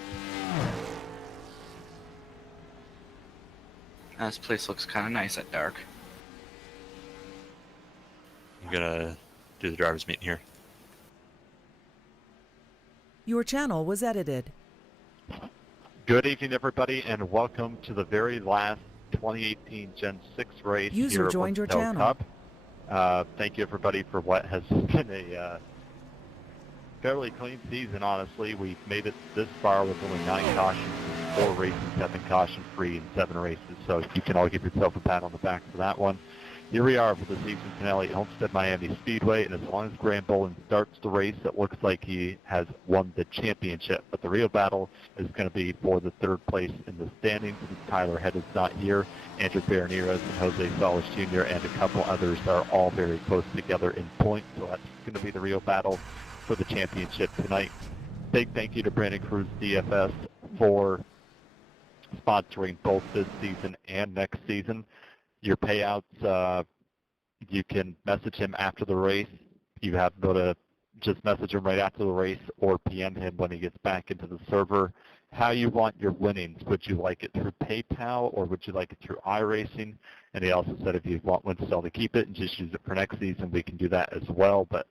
This place looks kind of nice at dark. I'm gonna do the driver's meeting here. Your channel was edited. Good evening, everybody, and welcome to the very last 2018 Gen 6 race User here at joined your WINSTEL channel. Cup. Thank you, everybody, for what has been a fairly clean season, honestly. We've made it this far with only 9 cautions, 4 races have been caution-free in 7 races, so you can all give yourself a pat on the back for that one. Here we are for the season finale at Homestead Miami Speedway, and as long as Graham Bolin starts the race, it looks like he has won the championship. But the real battle is going to be for the 3rd place in the standings, since Tyler Head is not here. Andrew Baraneiras and Jose Salas Jr. and a couple others are all very close together in points, so that's going to be the real battle for the championship tonight. Big thank you to Brandon Cruz DFS for sponsoring both this season and next season. Your payouts, you can message him after the race. You have to go to just message him right after the race or PM him when he gets back into the server. How you want your winnings. Would you like it through PayPal or would you like it through Iracing? And he also said if you want WINSTEL to keep it and just use it for next season, we can do that as well. But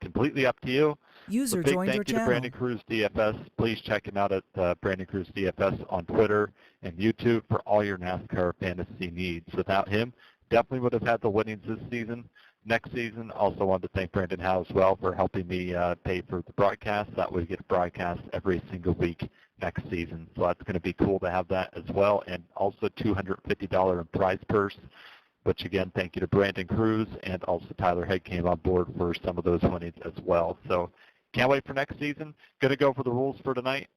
completely up to you. User big joined thank your you to channel. Brandon Cruz DFS. Please check him out at Brandon Cruz DFS on Twitter and YouTube for all your NASCAR fantasy needs. Without him, definitely would have had the winnings this season. Next season, also wanted to thank Brandon Howe as well for helping me pay for the broadcast. That way we get a broadcast every single week next season. So that's going to be cool to have that as well. And also $250 in prize purse, which again, thank you to Brandon Cruz, and also Tyler Head came on board for some of those winnings as well. So can't wait for next season. Going to go for the rules for tonight.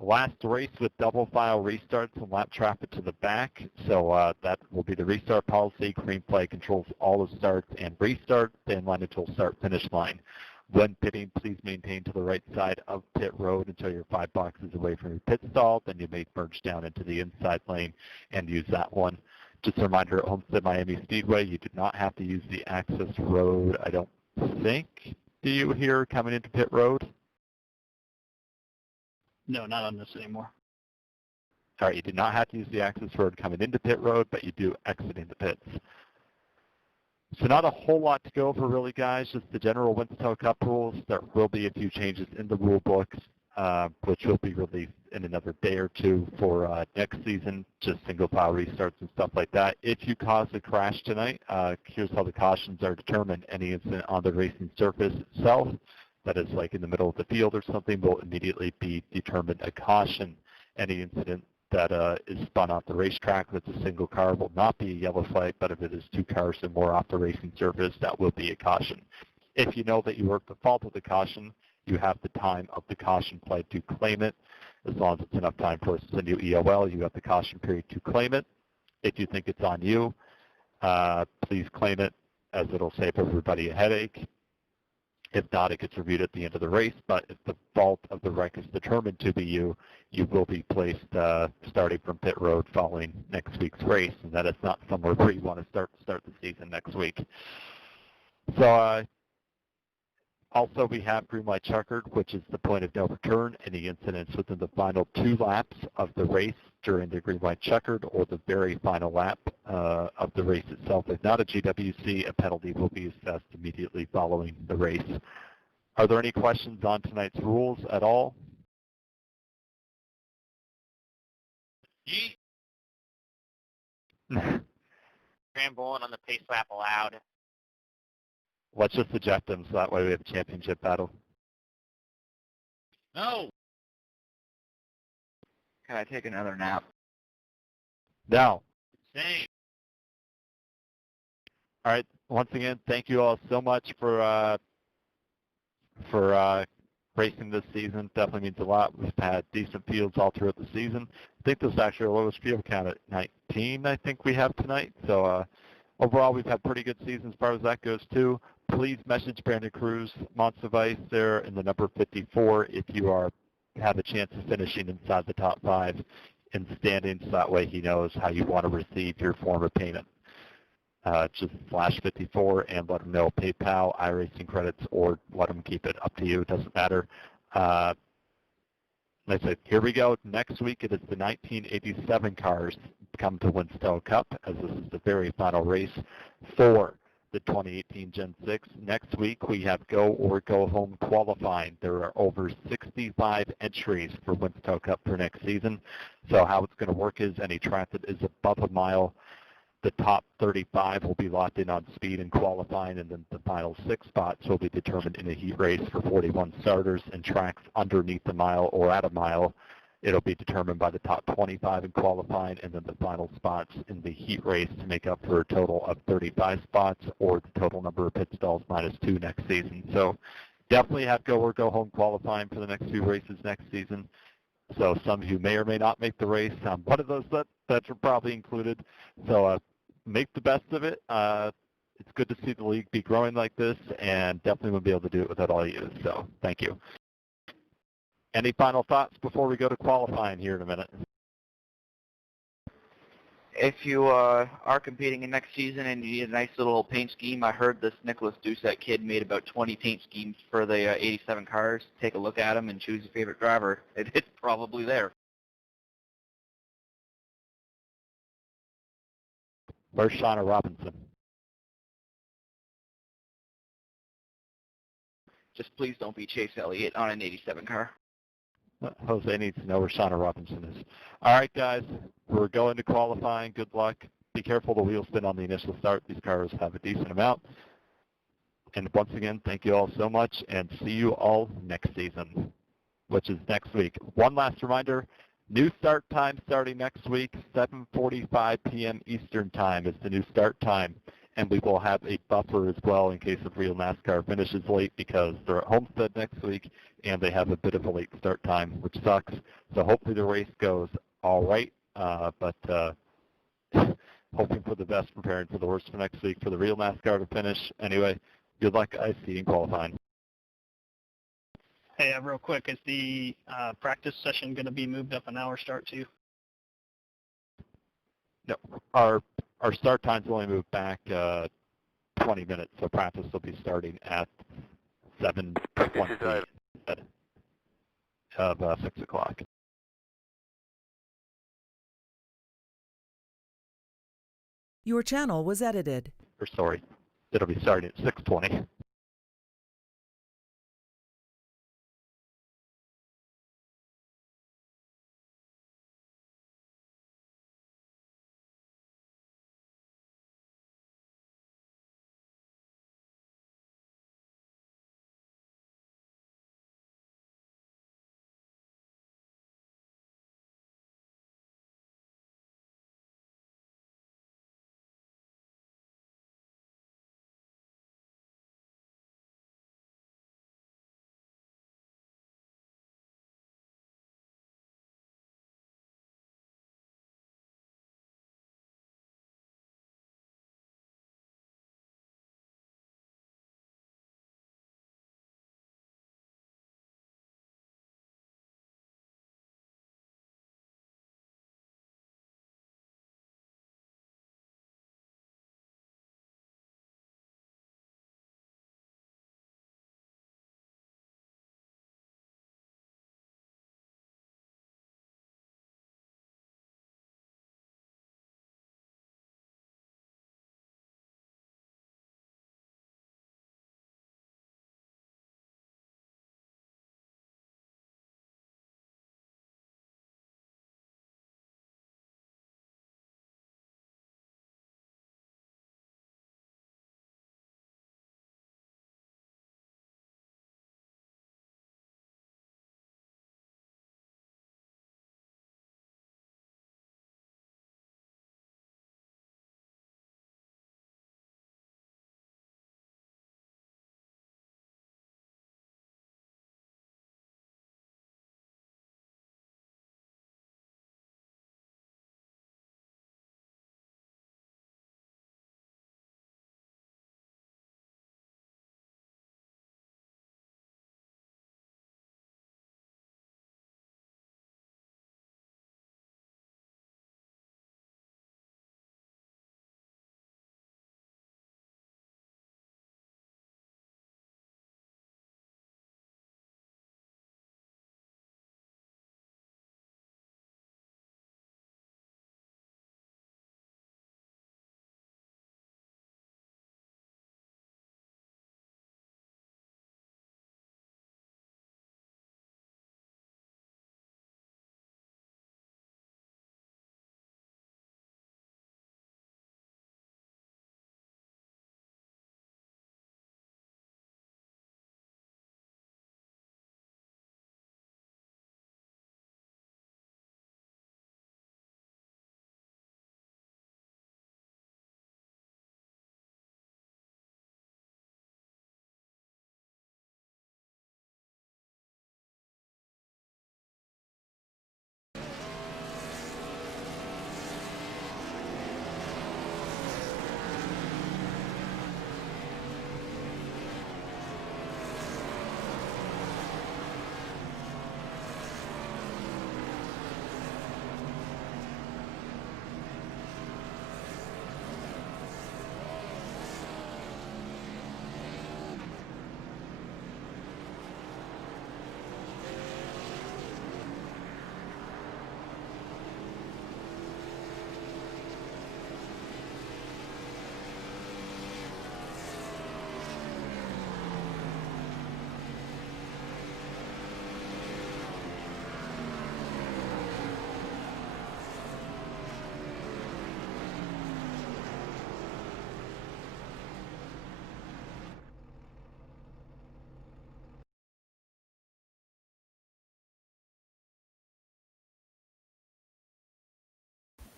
Last race with double file restarts and lap traffic to the back. So that will be the restart policy. Green flag controls all the starts and restarts. Stay in line until start finish line. When pitting, please maintain to the right side of pit road until you're 5 boxes away from your pit stall. Then you may merge down into the inside lane and use that one. Just a reminder, at Homestead Miami Speedway, you do not have to use the access road, I don't think. Do you here coming into pit road? No, not on this anymore. All right, you do not have to use the access road coming into pit road, but you do exiting the pits. So not a whole lot to go over really, guys, just the general WINSTEL Cup rules. There will be a few changes in the rule books, which will be released in another day or two for next season, just single file restarts and stuff like that. If you cause a crash tonight, here's how the cautions are determined. Any incident on the racing surface itself, that is like in the middle of the field or something, will immediately be determined a caution. Any incident that is spun off the racetrack that's a single car will not be a yellow flag, but if it is 2 cars or more off the racing surface, that will be a caution. If you know that you were at the fault of the caution, you have the time of the caution play to claim it. As long as it's enough time for us to send you EOL, you have the caution period to claim it. If you think it's on you, please claim it, as it'll save everybody a headache. If not, it gets reviewed at the end of the race, but if the fault of the wreck is determined to be you, you will be placed starting from pit road following next week's race, and that is not somewhere where you want to start the season next week. So also we have green light checkered, which is the point of no return. Any incidents within the final 2 laps of the race during the green light checkered or the very final lap of the race itself. If not a GWC, a penalty will be assessed immediately following the race. Are there any questions on tonight's rules at all? Scrambling on the pace lap allowed. Let's just eject them so that way we have a championship battle. No. Can I take another nap? No. Same. All right. Once again, thank you all so much for racing this season. Definitely means a lot. We've had decent fields all throughout the season. I think this is actually our lowest field count at 19, I think we have tonight. So overall, we've had pretty good season as far as that goes, too. Please message Brandon Cruz, Monster Vice there in the number 54 if you have a chance of finishing inside the top 5 in standings. So that way he knows how you want to receive your form of payment. Just /54 and let him know PayPal, iRacing credits, or let him keep it. Up to you. It doesn't matter. Like I said, here we go. Next week it is the 1987 cars come to WINSTEL Cup, as this is the very final race for the 2018 Gen 6. Next week we have go or go home qualifying. There are over 65 entries for WINSTEL Cup for next season. So how it's going to work is any track that is above a mile, the top 35 will be locked in on speed and qualifying, and then the final 6 spots will be determined in a heat race for 41 starters, and tracks underneath the mile or at a mile, it'll be determined by the top 25 in qualifying, and then the final spots in the heat race to make up for a total of 35 spots, or the total number of pit stalls minus 2 next season. So definitely have go or go home qualifying for the next 2 races next season. So some of you may or may not make the race. One of those that are probably included. So make the best of it. It's good to see the league be growing like this, and definitely won't be able to do it without all of you. So thank you. Any final thoughts before we go to qualifying here in a minute? If you are competing in next season and you need a nice little paint scheme, I heard this Nicholas Doucette kid made about 20 paint schemes for the 87 cars. Take a look at them and choose your favorite driver. It's probably there. Where's Shauna Robinson? Just please don't be Chase Elliott on an 87 car. Jose needs to know where Shauna Robinson is. All right, guys, we're going to qualifying. Good luck. Be careful the wheel spin on the initial start. These cars have a decent amount. And once again, thank you all so much, and see you all next season, which is next week. One last reminder, new start time starting next week, 7:45 p.m. Eastern Time is the new start time. And we will have a buffer as well in case of real NASCAR finishes late, because they're at Homestead next week and they have a bit of a late start time, which sucks. So hopefully the race goes all right, but hoping for the best, preparing for the worst for next week for the real NASCAR to finish. Anyway, good luck, guys. See you in qualifying. Hey, real quick, is the practice session going to be moved up an hour start too? No, our start time's only moved back 20 minutes, so practice will be starting at 7:20 of 6 o'clock. Your channel was edited. Or sorry, it'll be starting at 6:20.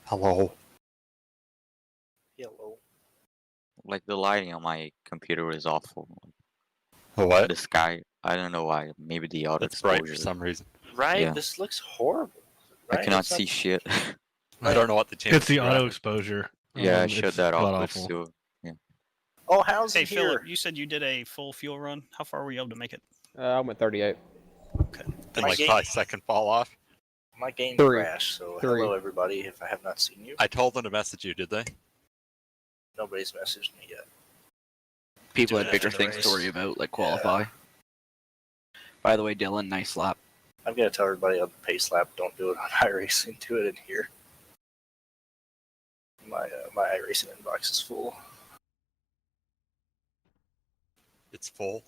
Hello. Hello. Like the lighting on my computer is awful. What? The sky, I don't know why. Maybe the auto It's bright exposure. for some reason. Right? Yeah. This looks horrible. I Right? cannot It's not- see shit. I don't know what the change. It's the auto exposure. Yeah, I shut it's that off, but god-awful. still, yeah. Oh, how's Hey, it here? Philip, you said you did a full fuel run. How far were you able to make it? I went 38. And My like game- 5 second fall off. My game 3. crashed, so 3. hello everybody if I have not seen you. I told them to message you, did they? Nobody's messaged me yet. People Do had it bigger after the things race. to worry about, like qualify. By the way, Dylan, nice lap. I'm gonna tell everybody on the pace lap, don't do it on iRacing, do it in here. My iRacing inbox is full. It's full.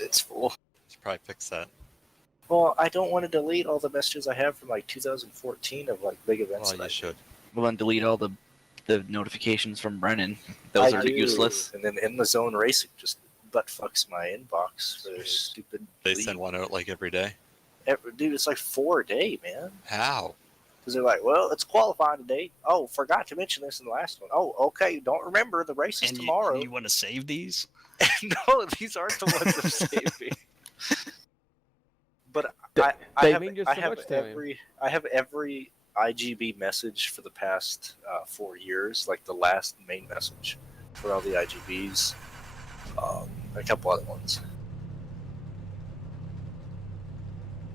It's full. Should probably fix that. Well, I don't want to delete all the messages I have from like 2014 of like big events. Well, you should. Well, then delete all the notifications from Brennan. Those I are do, useless. And then in the zone racing just butt fucks my inbox for their stupid. They send one out like every day. Dude, it's like 4 a day, man. How? Because they're like, well, it's qualifying today. Oh, forgot to mention this in the last one. Oh, okay, don't remember the race is And tomorrow. you want to save these? No, these aren't the ones that save me. But They I have, mean just I so have much to me. every IGB message for the past 4 years, like the last main message for all the IGBs, a couple other ones.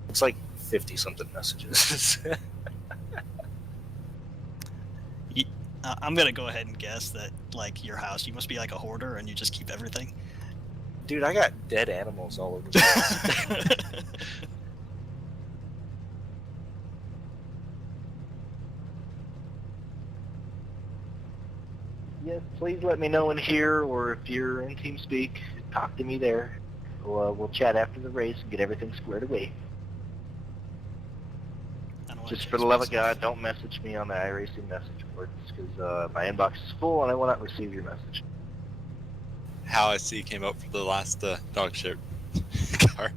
It's like 50 something messages. I'm gonna go ahead and guess that, like, your house, you must be like a hoarder and you just keep everything. Dude, I got dead animals all over the place. Yes, please let me know in here, or if you're in TeamSpeak, talk to me there. We'll chat after the race and get everything squared away. Just for the love of God, don't message me on the iRacing message boards, because my inbox is full and I will not receive your message. How I see came out for the last dog shit car.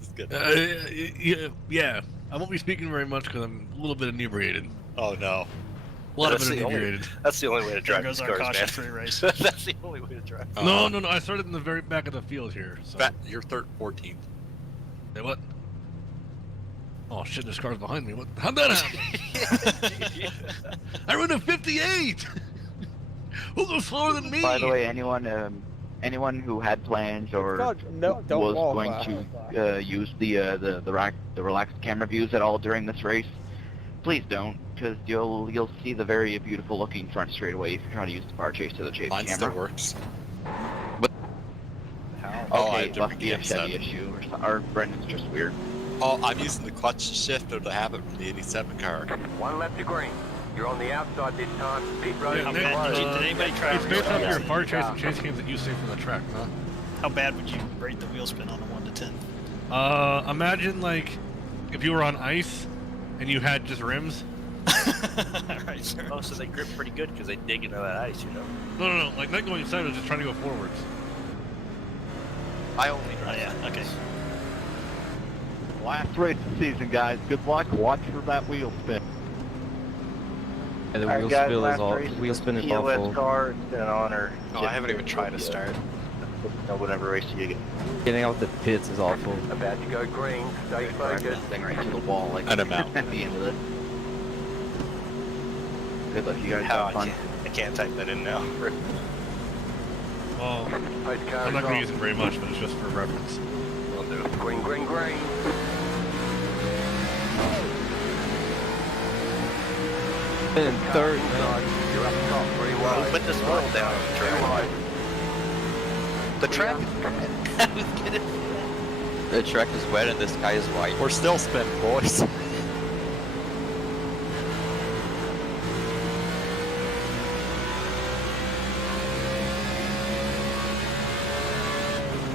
It's good. Yeah. I won't be speaking very much because I'm a little bit inebriated. Oh no. A lot of That's it the only- inebriated. That's the only way to drive goes these our cars, caution-free man. race. That's the only way to drive. No. I started in the very back of the field here. So. You're 14th. Hey, what? Oh shit, there's cars behind me. How'd that happen? I run a 58! Who goes slower than me? By the way, anyone who had plans or no, don't was qualify. going to use the relaxed camera views at all during this race, please don't, because you'll see the very beautiful looking front straightaway if you're trying to use the bar chase to the chase Mine camera. still works. How? I Okay, have must different be a game Chevy set. issue, or Brendan's just weird. Oh, I'm using the clutch shifter to have it from the 87 car. One lap to green. You're on the outside this time. Pit road Yeah, is Nick, closed. Did anybody try It's to based off rate your it? bar chase and chase cams that you see from the track, huh? How bad would you rate the wheel spin on a 1 to 10? Imagine like if you were on ice and you had just rims. Right, sure. Oh, so they grip pretty good because they dig into that ice, you know? No, like not going sideways, just trying to go forwards. I only Oh, drive. yeah, okay. Last race of the season, guys. Good luck. Watch for that wheel spin. Yeah, the Alright, wheel guys, spill last is all. race Wheel spin is POS awful. car. It's been an honor. Oh, I haven't even tried to start. No, whatever race you get. Getting out the pits is awful. About to go green. Stay Drive focused. that thing right to the wall, like And I'm out. at the end of it. Good luck, you guys. How Have fun. I can't type that in now. Well, Post car I'm not is going to on. use it very much, but it's just for reference. Will do. Green, green, green. In third, Inside. You're up top. Three Well, wide. put this roll down on the Three track. wide. The track The track is wet and the sky is white. We're still spinning, boys.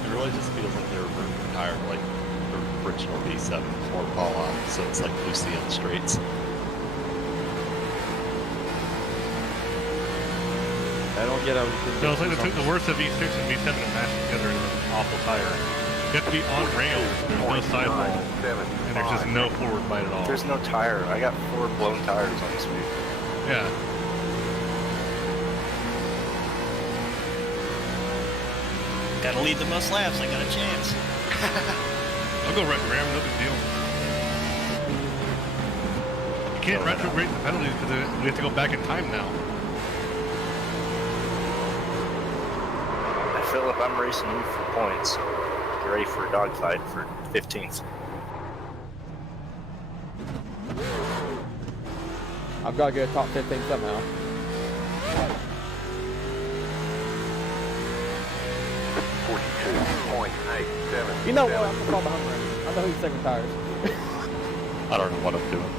It really just feels like they were burning tire like the original B7 before fall off, so it's like Lucy on the straights. I don't get how we No, it's like they took the worst of V6 and V7 and mashed together in an awful tire. You have to be on rails. There's no sidewall. And there's just no forward bite at all. There's no tire. I got 4 blown tires on this vehicle. Yeah. Gotta lead the most laps. I got a chance. I'll go ram, no big deal. You can't retrograde the penalties because we have to go back in time now. Philip, I'm racing you for points. Get ready for a dogfight for 15th. I've got to get a top 15 somehow. You know what? I'm gonna fall behind Brandon. I know who's second tires. I don't know what I'm doing.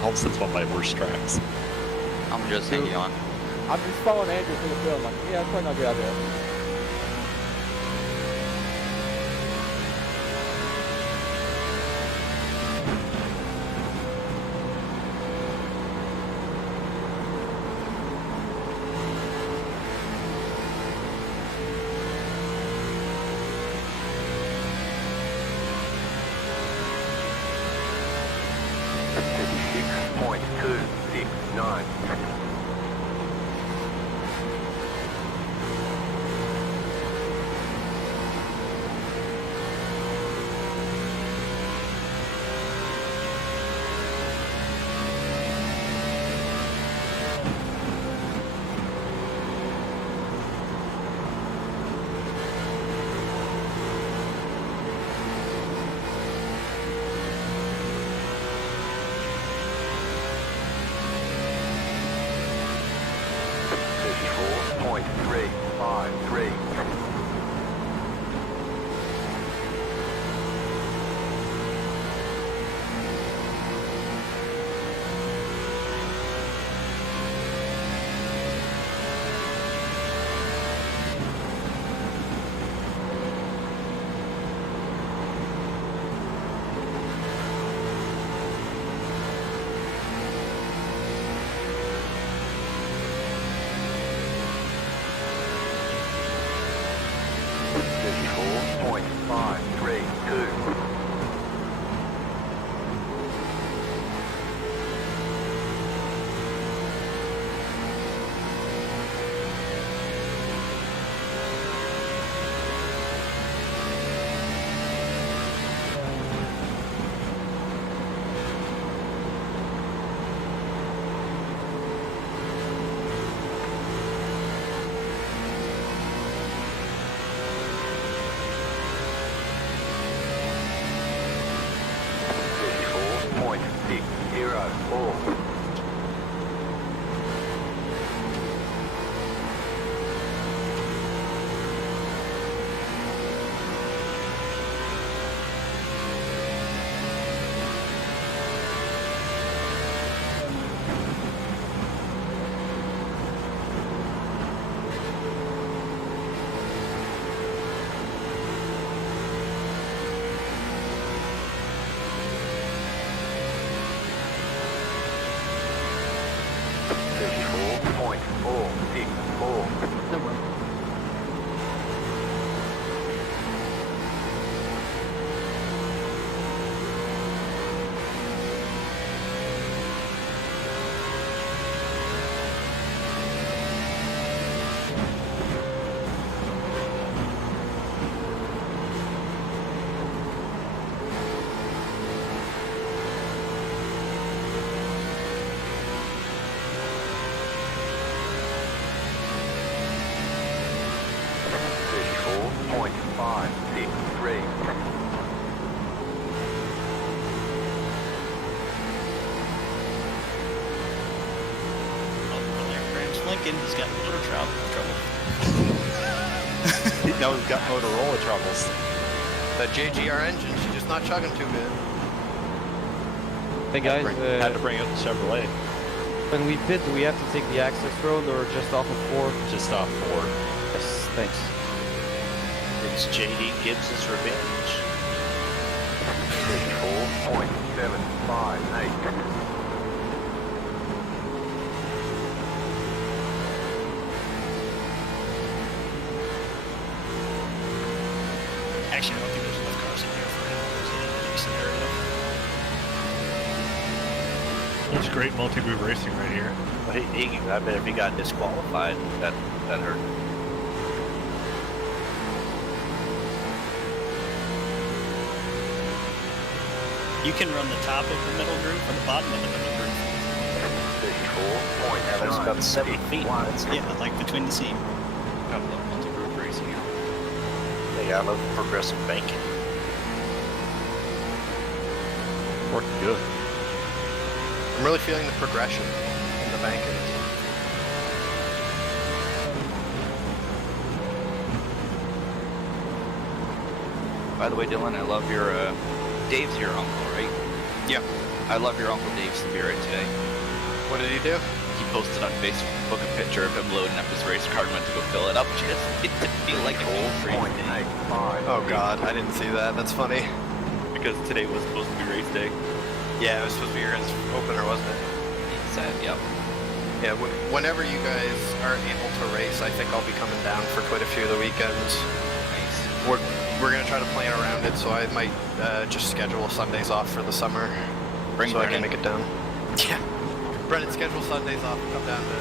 Homestead's one of my worst tracks. I'm just hanging on. I'm just following Andrew through the field. Like, yeah, that's probably not a good idea. He's got motor trouble. He knows he's got Motorola troubles. That JGR engine, she's just not chugging too good. Hey guys, had to bring up the Chevrolet. When we pit, do we have to take the access road or just off of 4? Just off 4. Yes, thanks. It's JD Gibbs' revenge. 4.758. Actually, I don't think there's That's great multi-group racing right here. Well, I bet if he got disqualified, that hurt. You can run the top of the middle group or the bottom of the middle group. 34. Yeah, that's about 7 feet. Yeah, like between the seam. I love multi-group racing. Yeah, I love progressive banking. Working good. I'm really feeling the progression in the banking. By the way, Dylan, I love your, Dave's your uncle, right? Yeah. I love your Uncle Dave's spirit today. What did he do? He posted on Facebook a picture of him loading up his race card and went to go fill it up. Just, it didn't feel like a whole race day. Oh god, I didn't see that. That's funny. Because today was supposed to be race day. Yeah, it was supposed to be your guys' opener, wasn't it? He said, yep. Yeah, whenever you guys are able to race, I think I'll be coming down for quite a few of the weekends. Nice. We're gonna try to plan around it, so I might just schedule Sundays off for the summer, so I can make it down. Yeah. Brennan, schedule Sundays off and come down to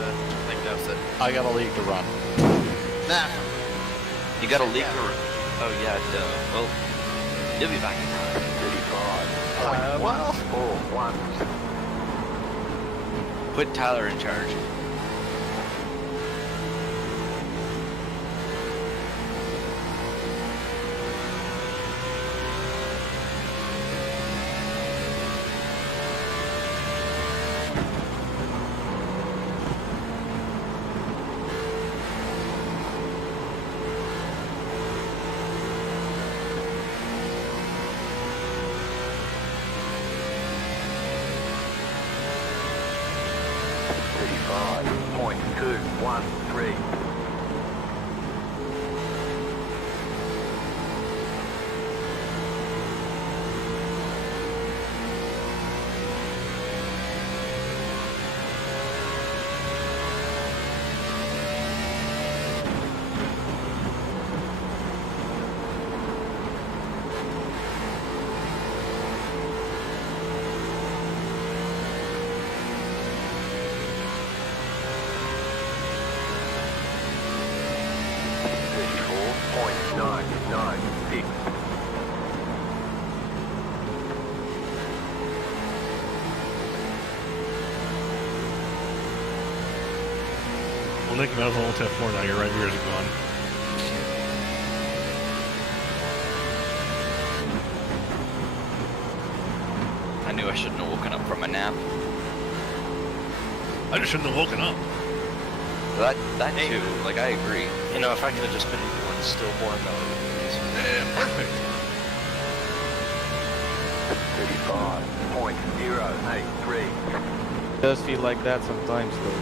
Lake Dowsett. I got a league to run. Nah. You got a league to run? Oh yeah, duh. Well, you'll be back in time. 35. Well. 41. Put Tyler in charge. Well, Nick, that was an old 10-4 now. Your right rears are gone. I knew I shouldn't have woken up from a nap. I just shouldn't have woken up. That too, like, I agree. You know, if I could have just been born stillborn, that would have been amazing. Yeah, perfect. 35.083. It does feel like that sometimes, though.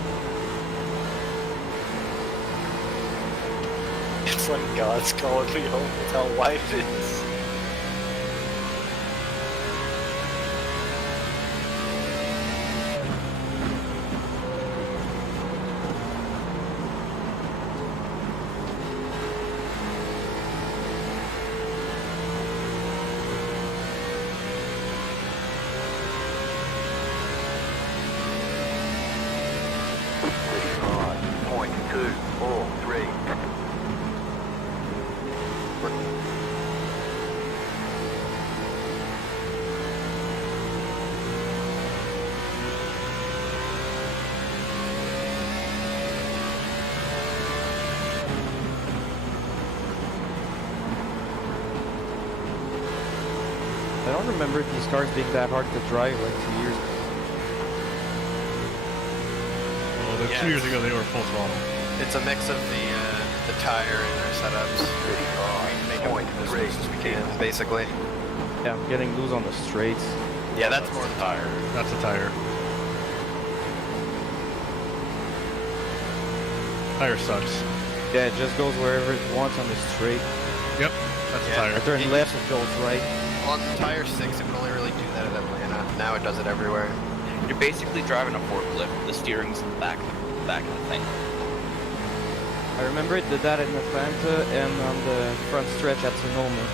It's like God's calling me home with how life is. I don't remember these cars being that hard to drive like 2 years ago. Well, 2 years ago they were full throttle. It's a mix of the tire and our setups. We make them as loose as we can, basically. Yeah, I'm getting loose on the straights. Yeah, that's more the tire. That's the tire. Tire sucks. Yeah, it just goes wherever it wants on the straight. Yep, that's the tire. I turn left, it goes right. On tire 6, it would only really do that at Atlanta. Now it does it everywhere. You're basically driving a forklift. The steering's in the back of the thing. I remember it did that in Atlanta and on the front stretch at Sonoma.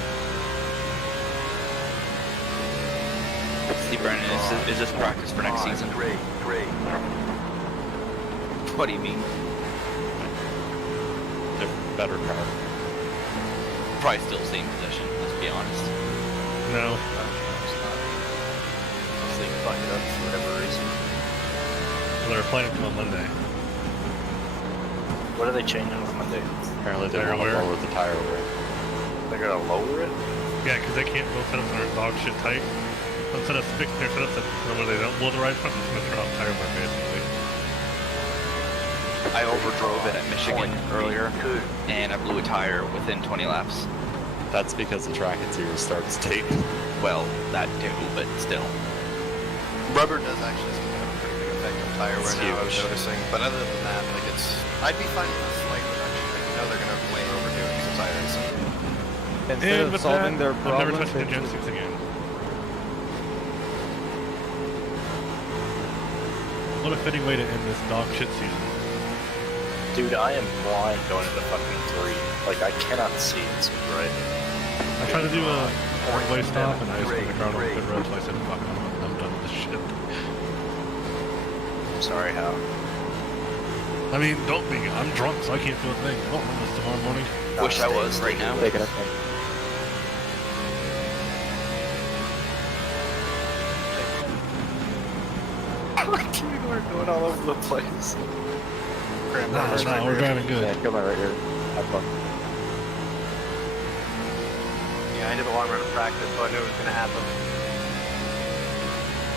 See, Brennan, is this practice for next season? What do you mean? Better car. Probably still same position, let's be honest. No. They fuck it up for whatever reason. Well, they're planning to on Monday. What are they changing on Monday? Apparently they want to lower the tire wear. They're gonna lower it? Yeah, because they can't both set up their dog shit tight. Instead of fixing their setups where they don't blow the right front, it's going to turn off tire wear basically. I overdrove it at Michigan earlier, and I blew a tire within 20 laps. That's because the track interior starts tape. Well, that too, but still. Rubber does actually seem to have a pretty big effect on tire wear now, I was noticing. But other than that, like I'd be fine with a slight reduction. Like, you know they're going to way overdo it because the tires. Instead of solving their I've never problems, touched the Gen 6 again. What a fitting way to end this dog shit season. Dude, I am blind going into fucking 3. Like, I cannot see it so bright. I tried to do a four-way stop and I just put the car on the pit road, so I said, fuck, I'm done with this shit. I'm sorry, how? I mean, don't be. I'm drunk, so I can't feel a thing. I won't run this tomorrow morning. Wish I was right now. Take it up. We're going all over the place. Nah, we're driving good. Yeah, come on right here. Have fun. Yeah, I did a long run of practice, so I knew it was going to happen.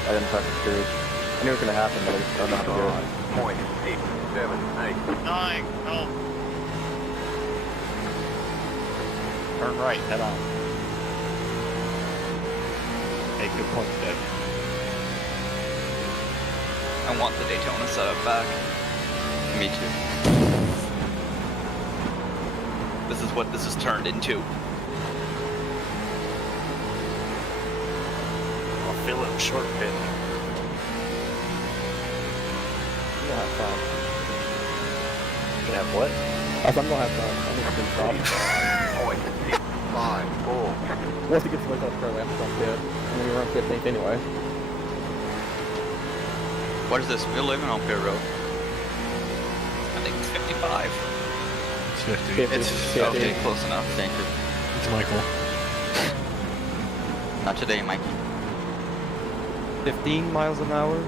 I didn't practice period. I knew it was going to happen, but I just don't know how to do it. 9, no. Turn right, head on. Hey, good point, Dad. I want the Daytona setup back. Me too. This is what this has turned into. I'll feel it short pit. You'll have fun. You can have what? I'm gonna have fun. I'm just gonna stop. 5-4. Once it gets to the pro, we have to jump pit. And then we run 15th anyway. What is this? We're living on pit road. I think it's 55. It's 50. It's 50. okay, close enough. Thank you. It's Michael. Not today, Mikey. 15 miles an hour.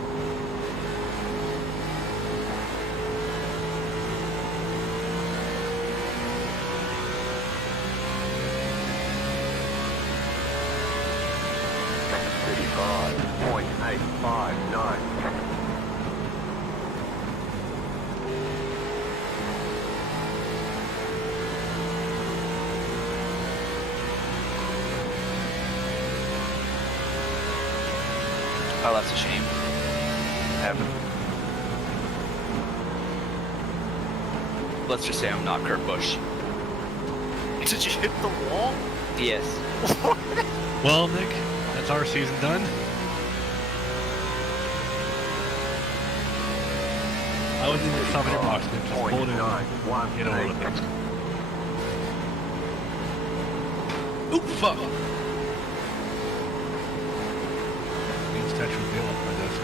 .859. Oh, that's a shame. Happened. Let's just say I'm not Kurt Busch. Did you hit the wall? Yes. Well, Nick, that's our season done. I wouldn't even stop at your box, Nick. Just pull it in. Get over with it. Oop, fuck! Means Tetris was dealing with my desk.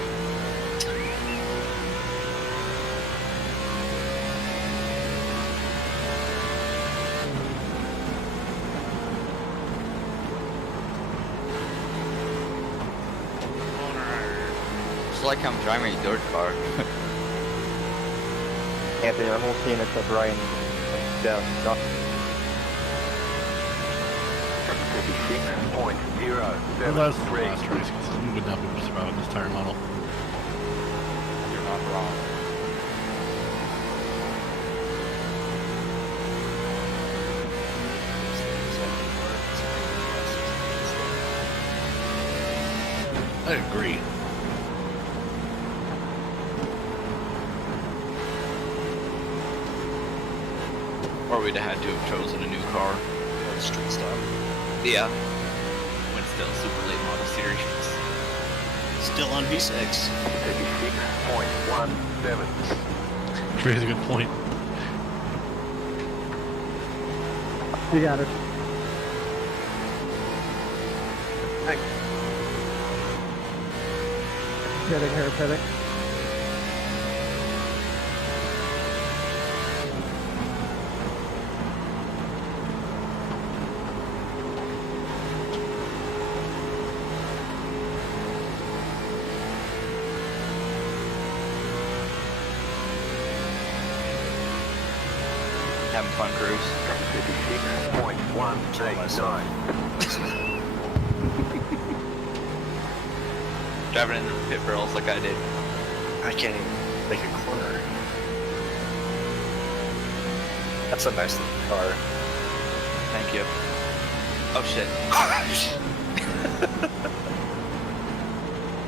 It's like I'm driving a dirt car. Anthony, our whole team except Ryan. Yeah, John. 56.073. Well, that's the last race, because we would not be able to survive this tire model. You're not wrong. I agree. Or we'd have had to have chosen a new car. Yeah, the street stop. Yeah. WINSTEL Super Late Model Series. Still on V6. 36.17. Ray's a good point. You got it. Thanks. pitting, hair pitting. Having fun, Cruz. 56.189. Driving into the pit barrels like I did. I can't even make a corner. That's a nice looking car. Thank you. Oh shit.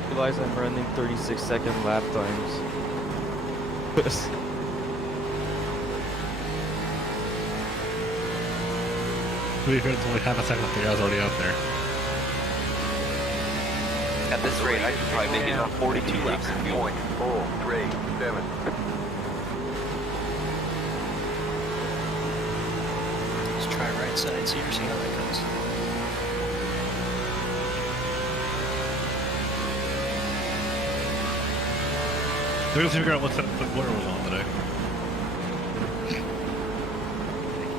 Realize I'm running 36-second lap times. To be fair, it's only half a second after I was already out there. At this rate, I could probably make it on 42 laps of fuel. 437. Let's try right sides here, see how that goes. We're gonna figure out what set the blur was on today.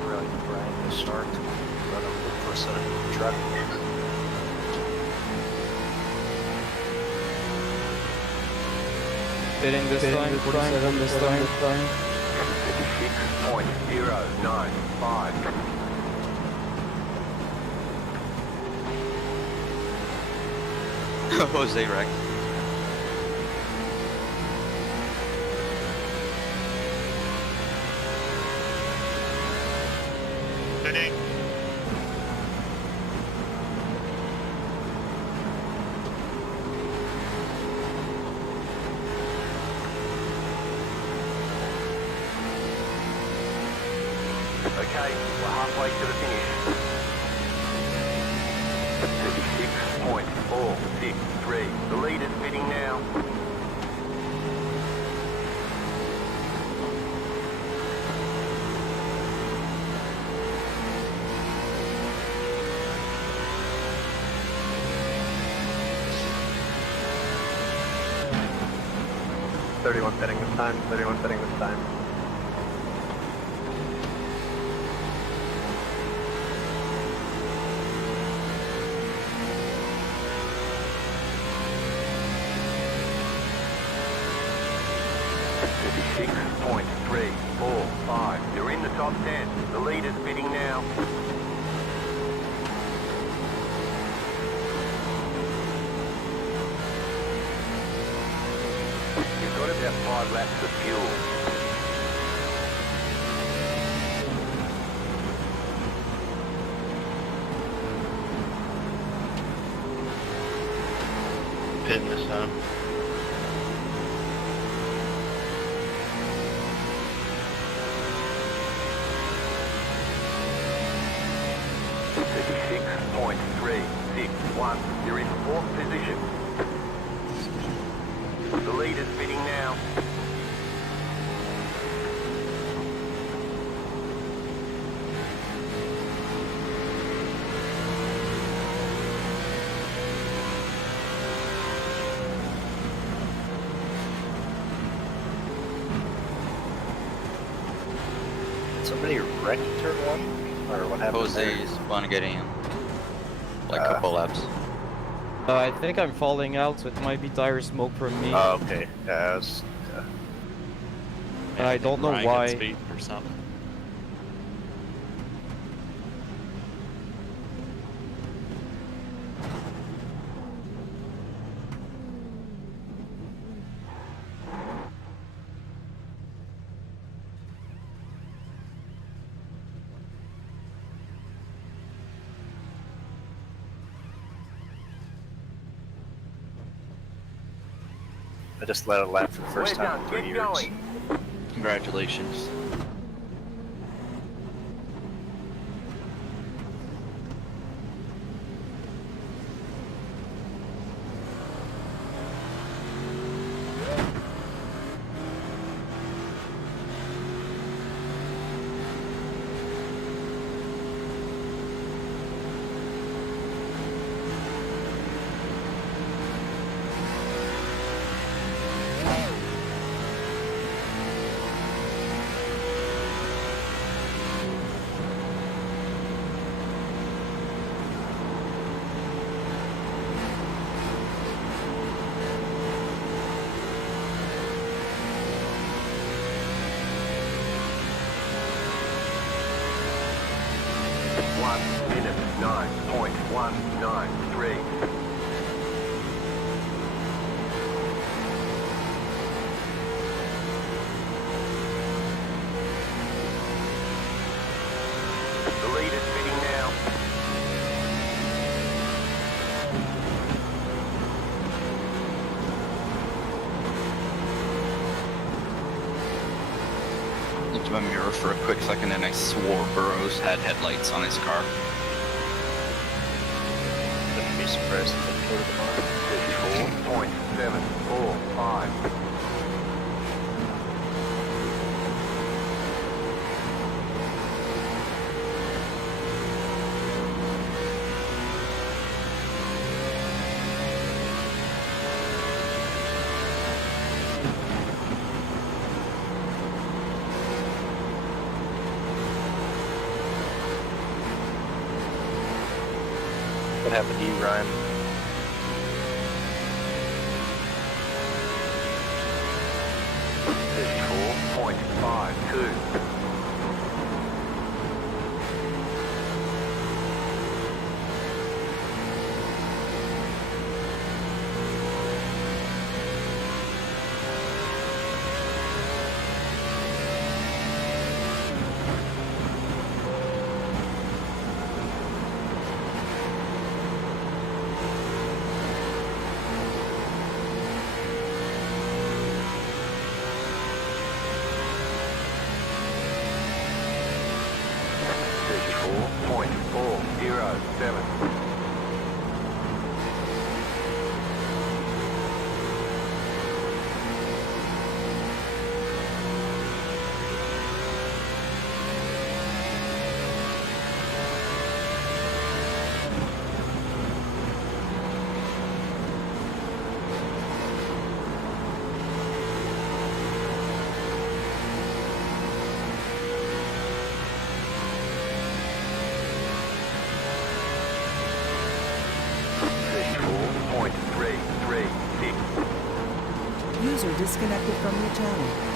Really, Brian, to start. Run up for a set of truck. Pitting this time, 47 this time. 56.095. Jose wrecked. Pitting. Okay, we're halfway to the finish. 36.463. The leader's pitting now. Pitting this time, 31 pitting this time. .345. You're in the top 10. The leader's bidding now. You've got about 5 laps of fuel. Pitting this time. .361. You're in 4th position. The leader's bidding now. Somebody wrecked turn one? Or what happened Jose's one getting like a couple laps. I think I'm falling out, so it might be tire smoke from me. Oh, okay. Yeah, I don't know Ryan why. gets beat or something. I just let it lap for the first time in 3 years. Congratulations. 3. The lead is fitting now. Looked at my mirror for a quick second and I swore Burroughs had headlights on his car. Wouldn't be surprised if it killed tomorrow. 54.745. What happened to you, Ryan? .52. User disconnected from your channel.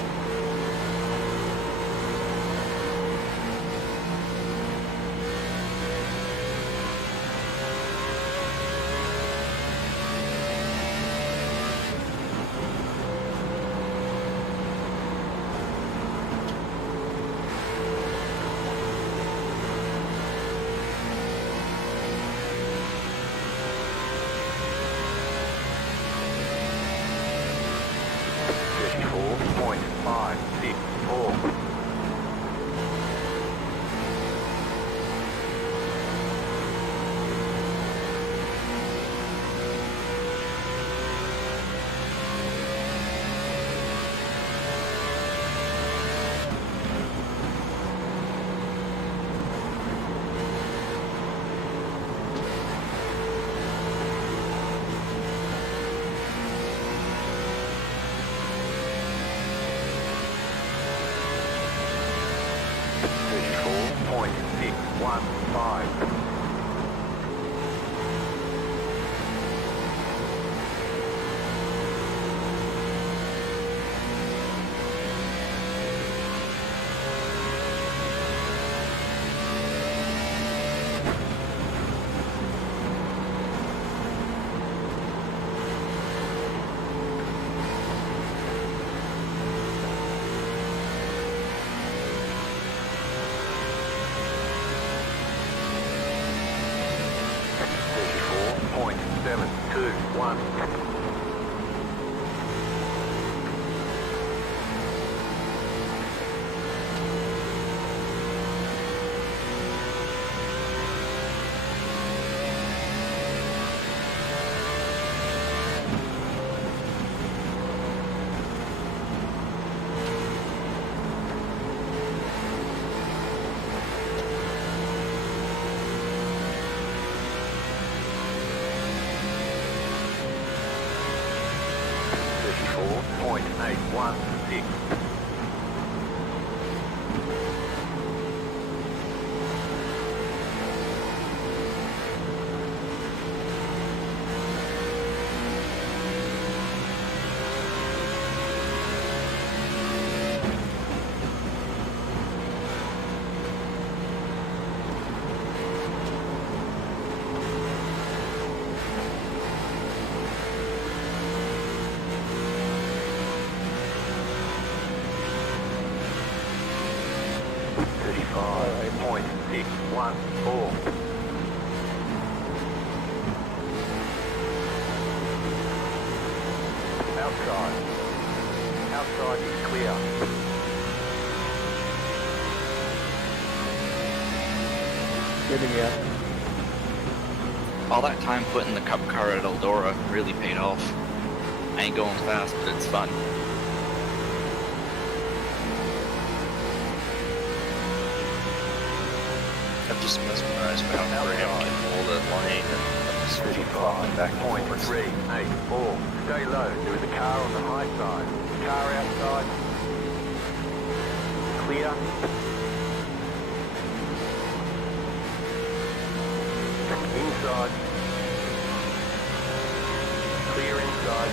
614. Outside. Outside is clear. Giving out. All that time put in the cup car at Eldora really paid off. I ain't going fast, but it's fun. I'm just mesmerized by how Graham can hold a lane and just keep falling back and forth. 384. Stay low. There is a car on the high side. Car outside. Clear. Inside. Clear inside.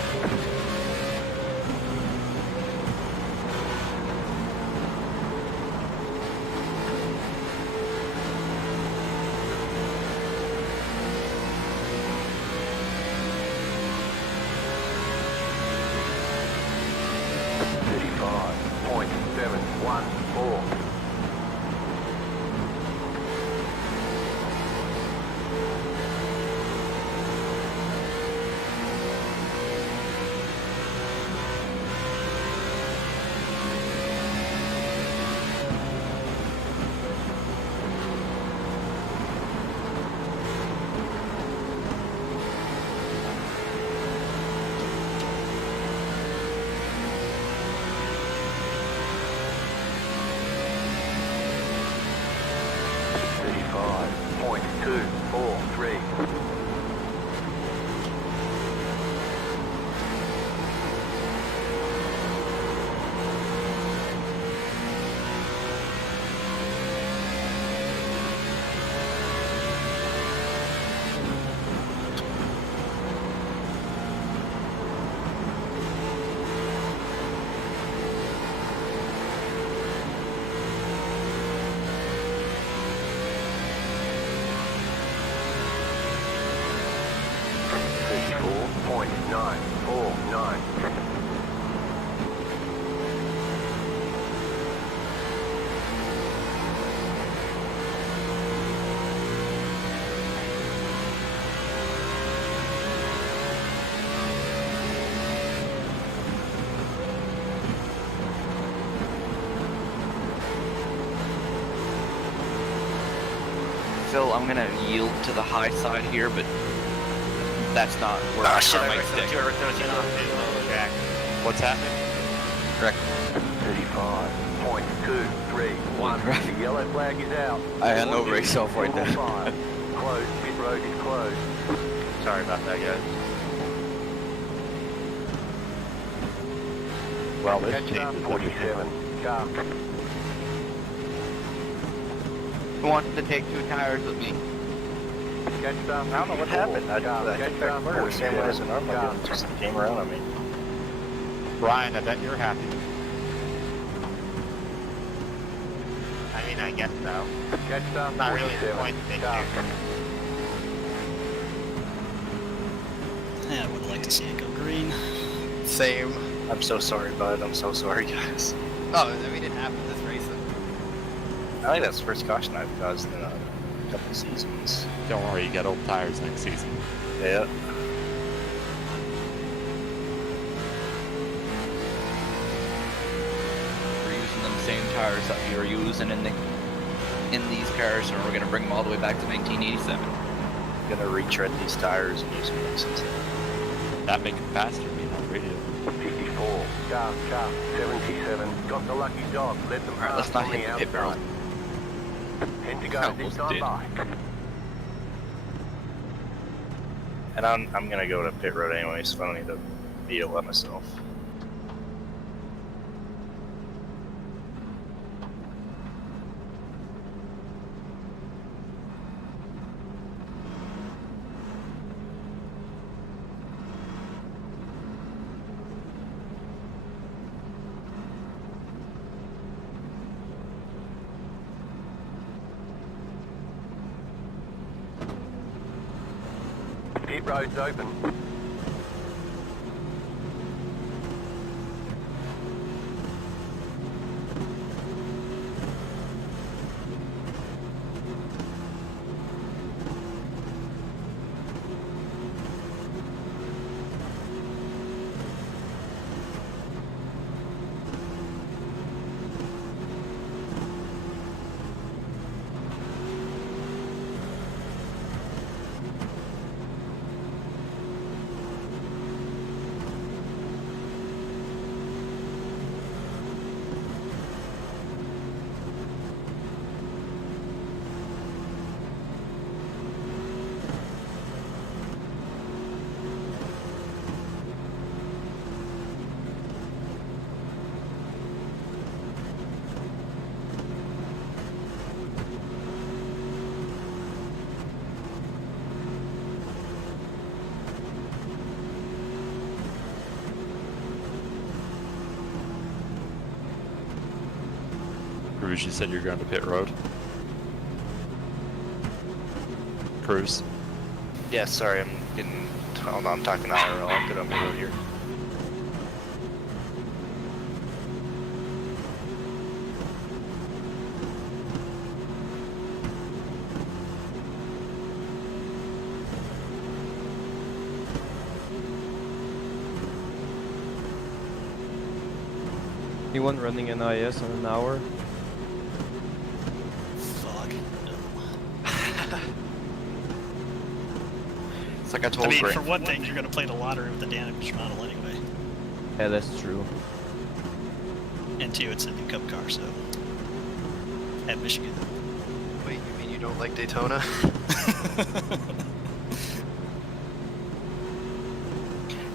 Phil, I'm gonna yield to the high side here, but that's not where Oh I shit, I might wrecked stick. those two. Jack. What's happening? Correct. 35.231. The yellow flag is out. I had no race off right there. Closed. Pit road is closed. Sorry about that, guys. Well, this Catch up. changes 47. Car. Who wants to take 2 tires with me? Catch up. I don't know what happened. I think that car was the same way as an normally did. It just came around on me. Brian, I bet you're happy. I mean, I guess so. Catch up. Not really the point to think there. Yeah, I would like to see it go green. Same. I'm so sorry, bud. I'm so sorry, guys. Oh, I mean, it happened this race. I think that's the first caution I've caused in a couple seasons. Don't worry, you got old tires next season. Yeah. We're using them same tires that we were using in these cars, and we're gonna bring them all the way back to 1987. I'm gonna retread these tires and use them since That make it faster, being on radio. 54. Car. 77. Got the lucky dog. Let them Alright, let's pass not on hit the the pit road. outside. 10 to go. Almost This time did. by. And I'm gonna go to pit road anyway, so I don't need to deal with myself. Pit road's open. Cruz, you said you're going to pit road. Cruz. Yeah, sorry, I'm getting. Hold on, I'm talking to IRL. I'll get on the road here. Anyone running an IS in an hour? Fuck. It's like I told I mean, Grant. for one thing, you're gonna play the lottery with the damage model anyway. Yeah, that's true. And two, it's a new Cup car, so at Michigan. Wait, you mean you don't like Daytona?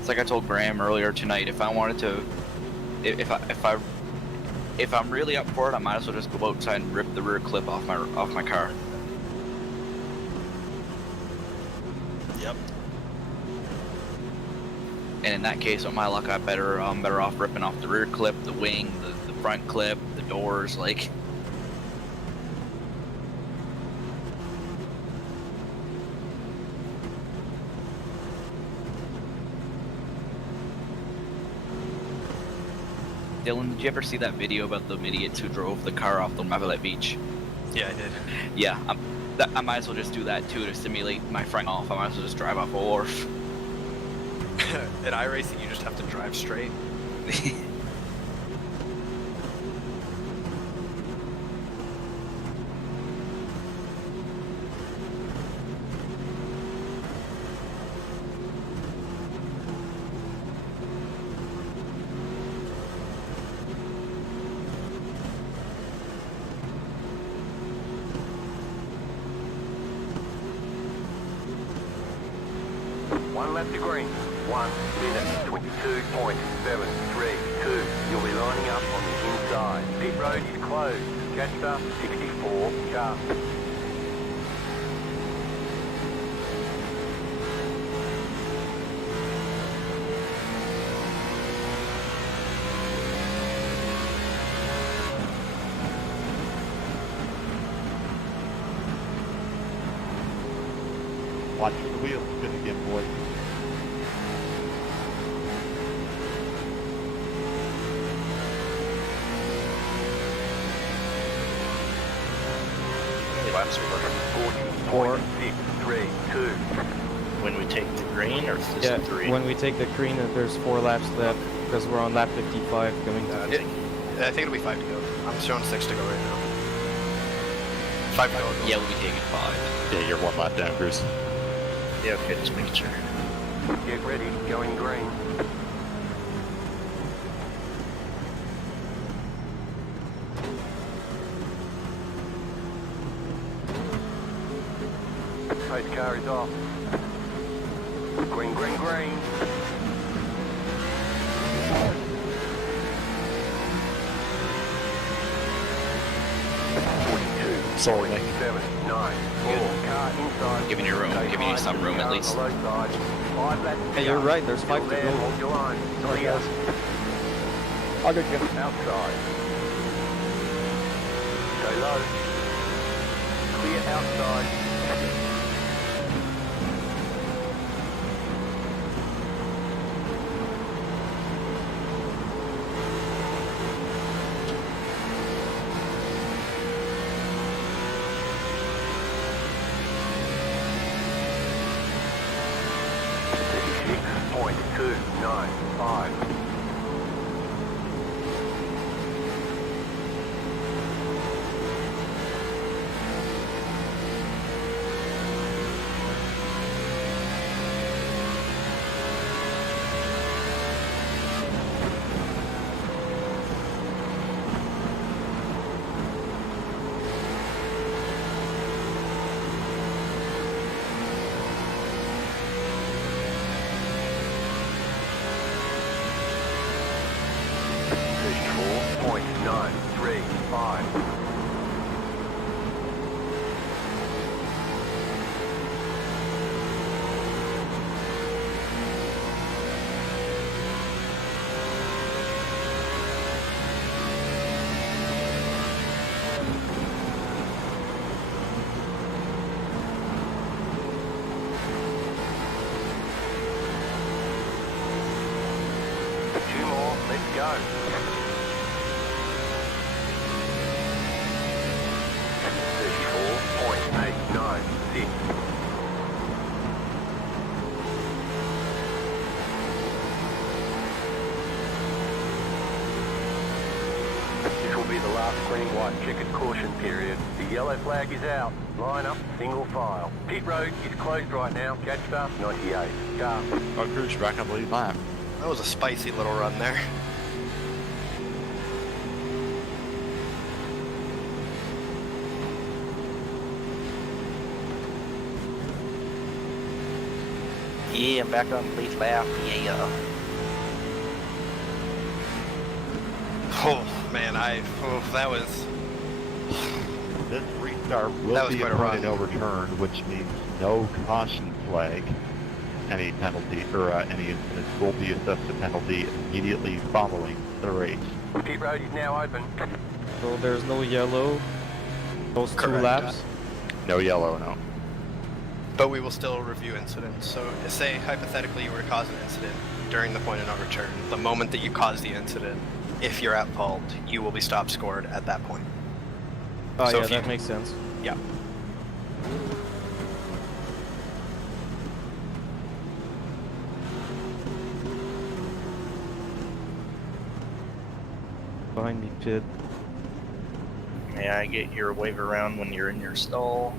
It's like I told Graham earlier tonight. If I wanted to, if I'm really up for it, I might as well just go outside and rip the rear clip off my car. Yep. And in that case, with my luck, I'm better off ripping off the rear clip, the wing, the front clip, the doors, like. Dylan, did you ever see that video about the idiots who drove the car off the Mavelet Beach? Yeah, I did. Yeah, I might as well just do that too to simulate my front off. I might as well just drive off a wharf. At iRacing, you just have to drive straight. One lap to green. 1 minute 22.732. You'll be lining up on the inside. Pit road is closed. Catch up 64 car. Watch the wheels spin again, boys. Laps are working. 40.632. When we take the green, or is this Yeah, 3? when we take the green, there's 4 laps left because we're on lap 55 going to. I think it'll be 5 to go. I'm showing 6 to go right now. 5 to go. Yeah, we'll be taking 5. Yeah, you're 1 lap down, Cruz. Yeah, okay, just making sure. Get ready, going green. Pace car is off. Green, green, green. Sorry, Nick. 7, 9, 4. Car inside. Giving you room, giving you some room at least. Hey, you're right. There's 5 to go. Hold your line. Clear. I'll go, Jim. Outside. Go low. Clear outside. .295. Go. 34.896. This will be the last green white checkered caution period. The yellow flag is out. Line up, single file. Pit road is closed right now. Catch start 98. Car. Our crew's back on the lead lap. That was a spicy little run there. Yeah, I'm back on the lead lap. Yeah. Oh man, that was. This restart That will was be a quite a point run. overturned, which means no caution flag. Any penalty or any incidents will be assessed a penalty immediately following the race. Pit road is now open. So there's no yellow. Those 2 Correct. laps. No yellow, no. But we will still review incidents. So, say hypothetically you were to cause an incident during the point of no return. The moment that you cause the incident, if you're at fault, you will be stop scored at that point. Oh So yeah, if that you- makes sense. Yeah. Behind me, Pit. May I get your wave around when you're in your stall?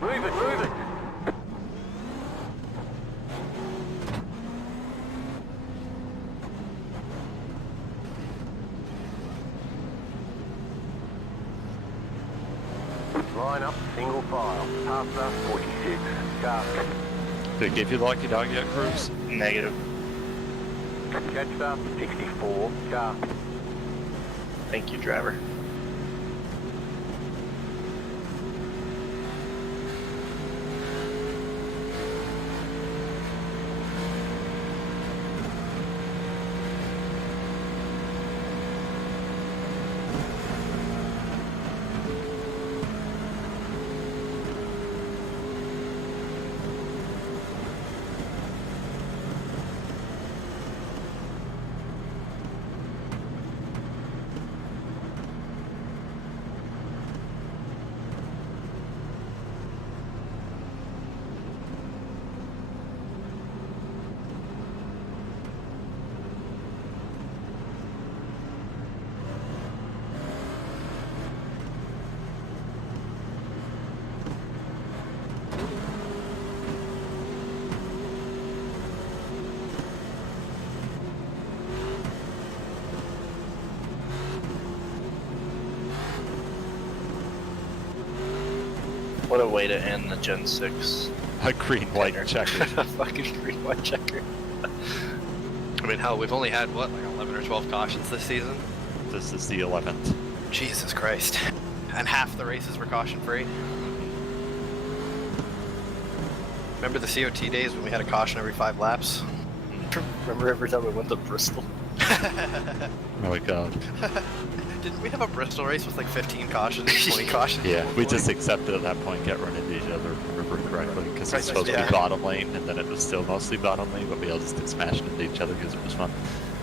Move it, move it. Line up, single file. After 46. Car. Did it give you the lucky dog yet, Cruz? Negative. Catch start 64. Car. Thank you, driver. What a way to end the Gen 6. A green, white checker. A fucking green, white checker. I mean, hell, we've only had, what, like 11 or 12 cautions this season? This is the 11th. Jesus Christ. And half the races were caution-free. Remember the COT days when we had a caution every 5 laps? Remember every time we went to Bristol? Oh my god. Didn't we have a Bristol race with like 15 cautions, 20 cautions? Yeah, we just accepted at that point get run into each other, if I remember correctly, because it's supposed to Yeah. be bottom lane, and then it was still mostly bottom lane, but we all just smashed into each other because it was fun.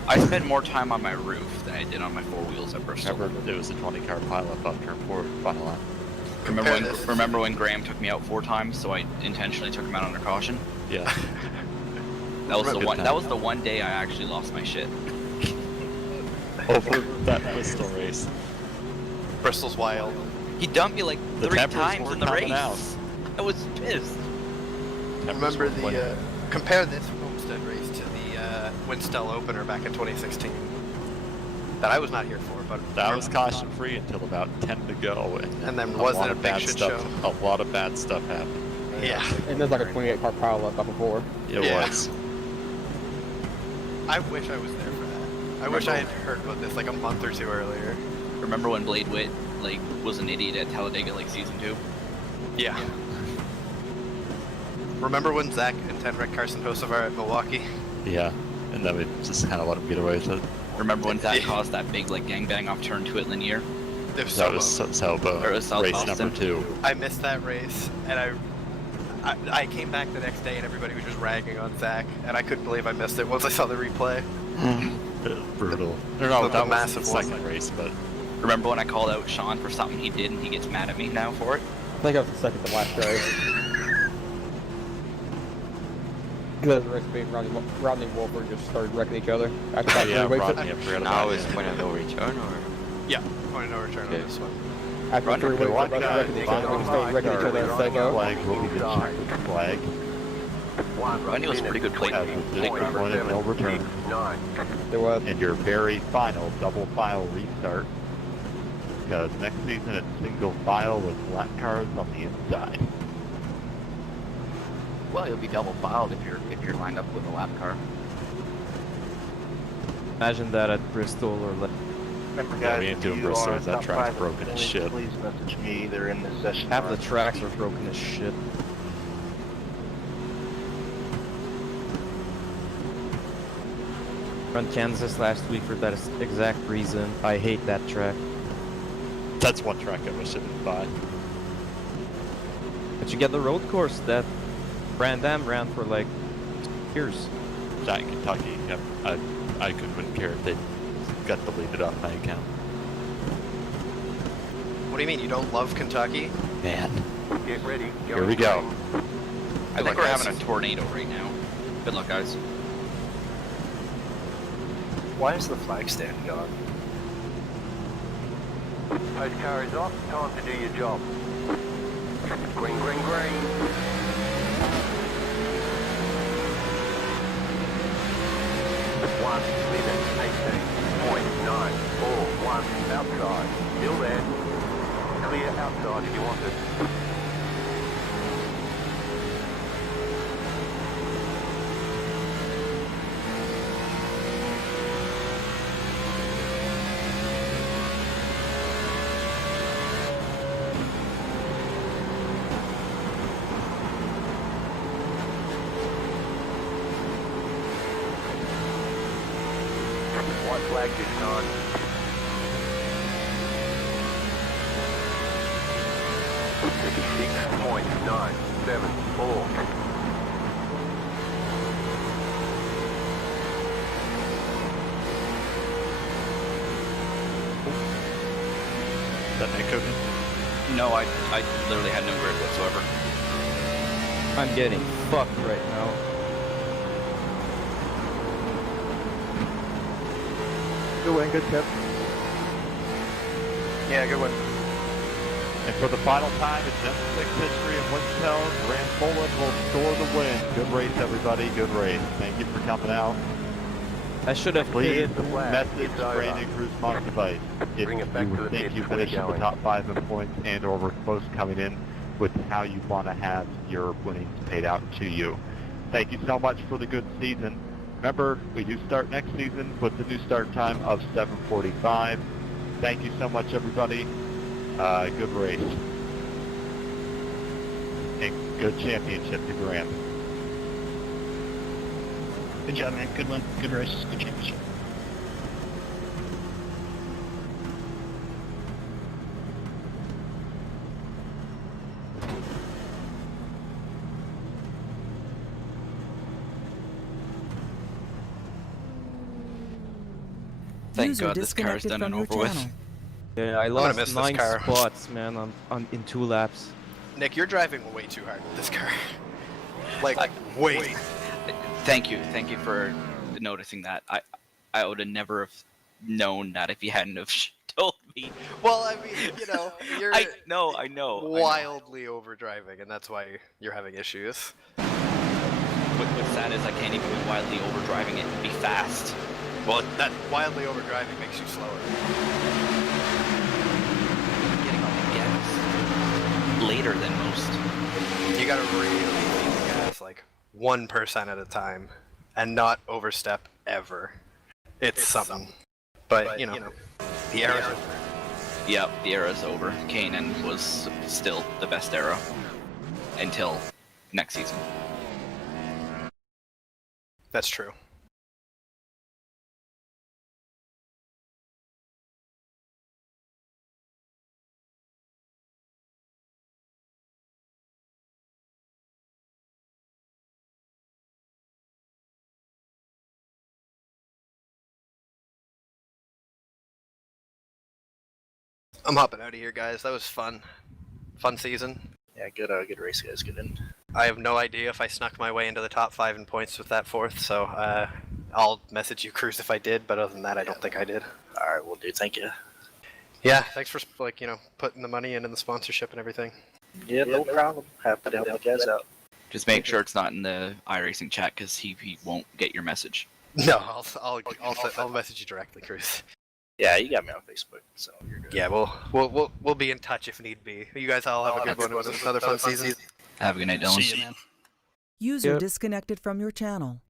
I spent more time on my roof than I did on my 4 wheels at Bristol. Remember, it was a 20-car pileup on turn 4, final lap. Remember when Graham took me out 4 times, so I intentionally took him out under caution? Yeah. That was the Good one. time. That was the one day I actually lost my shit. Over that Bristol race. Bristol's wild. He dumped me like The 3 tempers times weren't in the coming race. out. I was pissed. Remember the, compare this Homestead race to the WINSTEL opener back in 2016. That I was not here for, but... That was caution free until about 10 to go, And then a wasn't lot it a of big bad shit stuff, show? A lot of bad stuff happened. Yeah. And there's like a 28-car pileup up before. It was. I wish I was there for that. I wish I had heard about this like a month or 2 earlier. Remember when Blade Witt like was an idiot at Talladega like season 2? Yeah. Remember when Zach and Ted wrecked Carson Hocevar at Milwaukee? Yeah, and then we just kind of let him get away with it. Remember when Zach caused that big like gangbang off turn 2 at Linear? It was That was South Or it was South race Boston. number 2. I missed that race, and I came back the next day and everybody was just ragging on Zach, and I couldn't believe I missed it once I saw the replay. Brutal. No, that was massive the second race, but... Remember when I called out Sean for something he did and he gets mad at me now for it? I think I was the second to last race. Because the race being Rodney and Wolford just started wrecking each other. After about 3 weeks. Rodney, I forgot Now about is him. point of no return, or? Yeah, point of no return on this one. After 3 weeks, One they're both guy, wrecking each other. We stayed wrecking each other at Sego. flag will be checked with the flag. Rodney was a pretty good plate. As of this point of no return. There was. And your very final double file restart. Because next season it's single file with flat cars on the inside. Well, you'll be double filed if you're lined up with a lap car. Imagine that at Bristol or Remember, Yeah, guys, we ain't if doing you Bristol, are that top track's 5 broken as points, shit. Please message me either in this session. half or the on tracks Twitter. are broken as shit. Run Kansas last week for that exact reason. I hate that track. That's one track I wish I didn't buy. But you get the road course that Brandam ran for like years. That in Kentucky, yep. I couldn't care if they got deleted off my account. What do you mean, you don't love Kentucky? Man. Get ready. Here we go. I think we're having a tornado right now. Good luck, guys. Why is the flag stand gone? Post car is off. Time to do your job. Green, green, green. One minute, 18.941 outside. Still there. Clear outside if you want it. White flag this time. .974. Is that Nick cooking? No, I literally had no grip whatsoever. I'm getting fucked right now. Good win, good tip. Yeah, good one. And for the final time in Gen 6 history in WINSTEL, Grant Boland will score the win. Good race, everybody. Good race. Thank you for coming out. I should have Please pitted. message Brandon Cruz device if Bring it back you to the think pits you when we finished in go the in. top 5 in points and or were close coming in with how you want to have your winnings paid out to you. Thank you so much for the good season. Remember, we do start next season with the new start time of 7:45. Thank you so much, everybody. Good race. And good championship to Grant. Good job, man. Good one. Good race. Good championship. Thank User God this car's disconnected done and from your over with. channel. Yeah, I gonna lost miss this 9 car. spots, man, in 2 laps. Nick, you're driving way too hard with this car. Like, way. Thank you for noticing that. I would have never have known that if you hadn't have told me. Well, I mean, you know, you're I know. wildly overdriving, and that's why you're having issues. What's sad is I can't even be wildly overdriving it and be fast. Well, that wildly overdriving makes you slower. Getting on the gas later than most. You gotta really leave the gas like 1% at a time, and not overstep ever. It's something. But, you know, the air. Yep, the era's over. Kanan was still the best era until next season. That's true. I'm hopping out of here, guys. That was fun. Fun season. Yeah, good race, guys. Good in. I have no idea if I snuck my way into the top 5 in points with that 4th, so I'll message you, Cruz, if I did, but other than that, I don't think I did. Alright, well, dude, thank you. Yeah, thanks for, like, you know, putting the money in and the sponsorship and everything. Yeah, no problem. Happy to help you guys out. Just make sure it's not in the iRacing chat, because he won't get your message. No, I'll message you directly, Cruz. Yeah, you got me on Facebook, so you're good. Yeah, we'll be in touch if need be. You guys all have a good one. It was another fun season. Have a good night, Dylan. See you, man. User disconnected from your channel.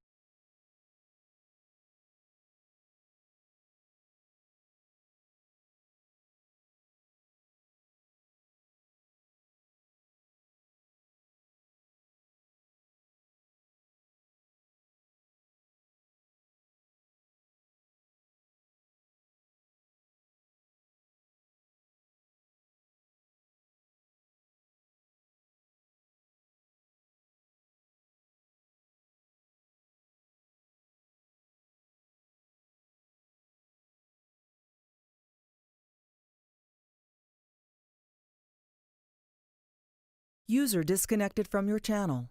User disconnected from your channel.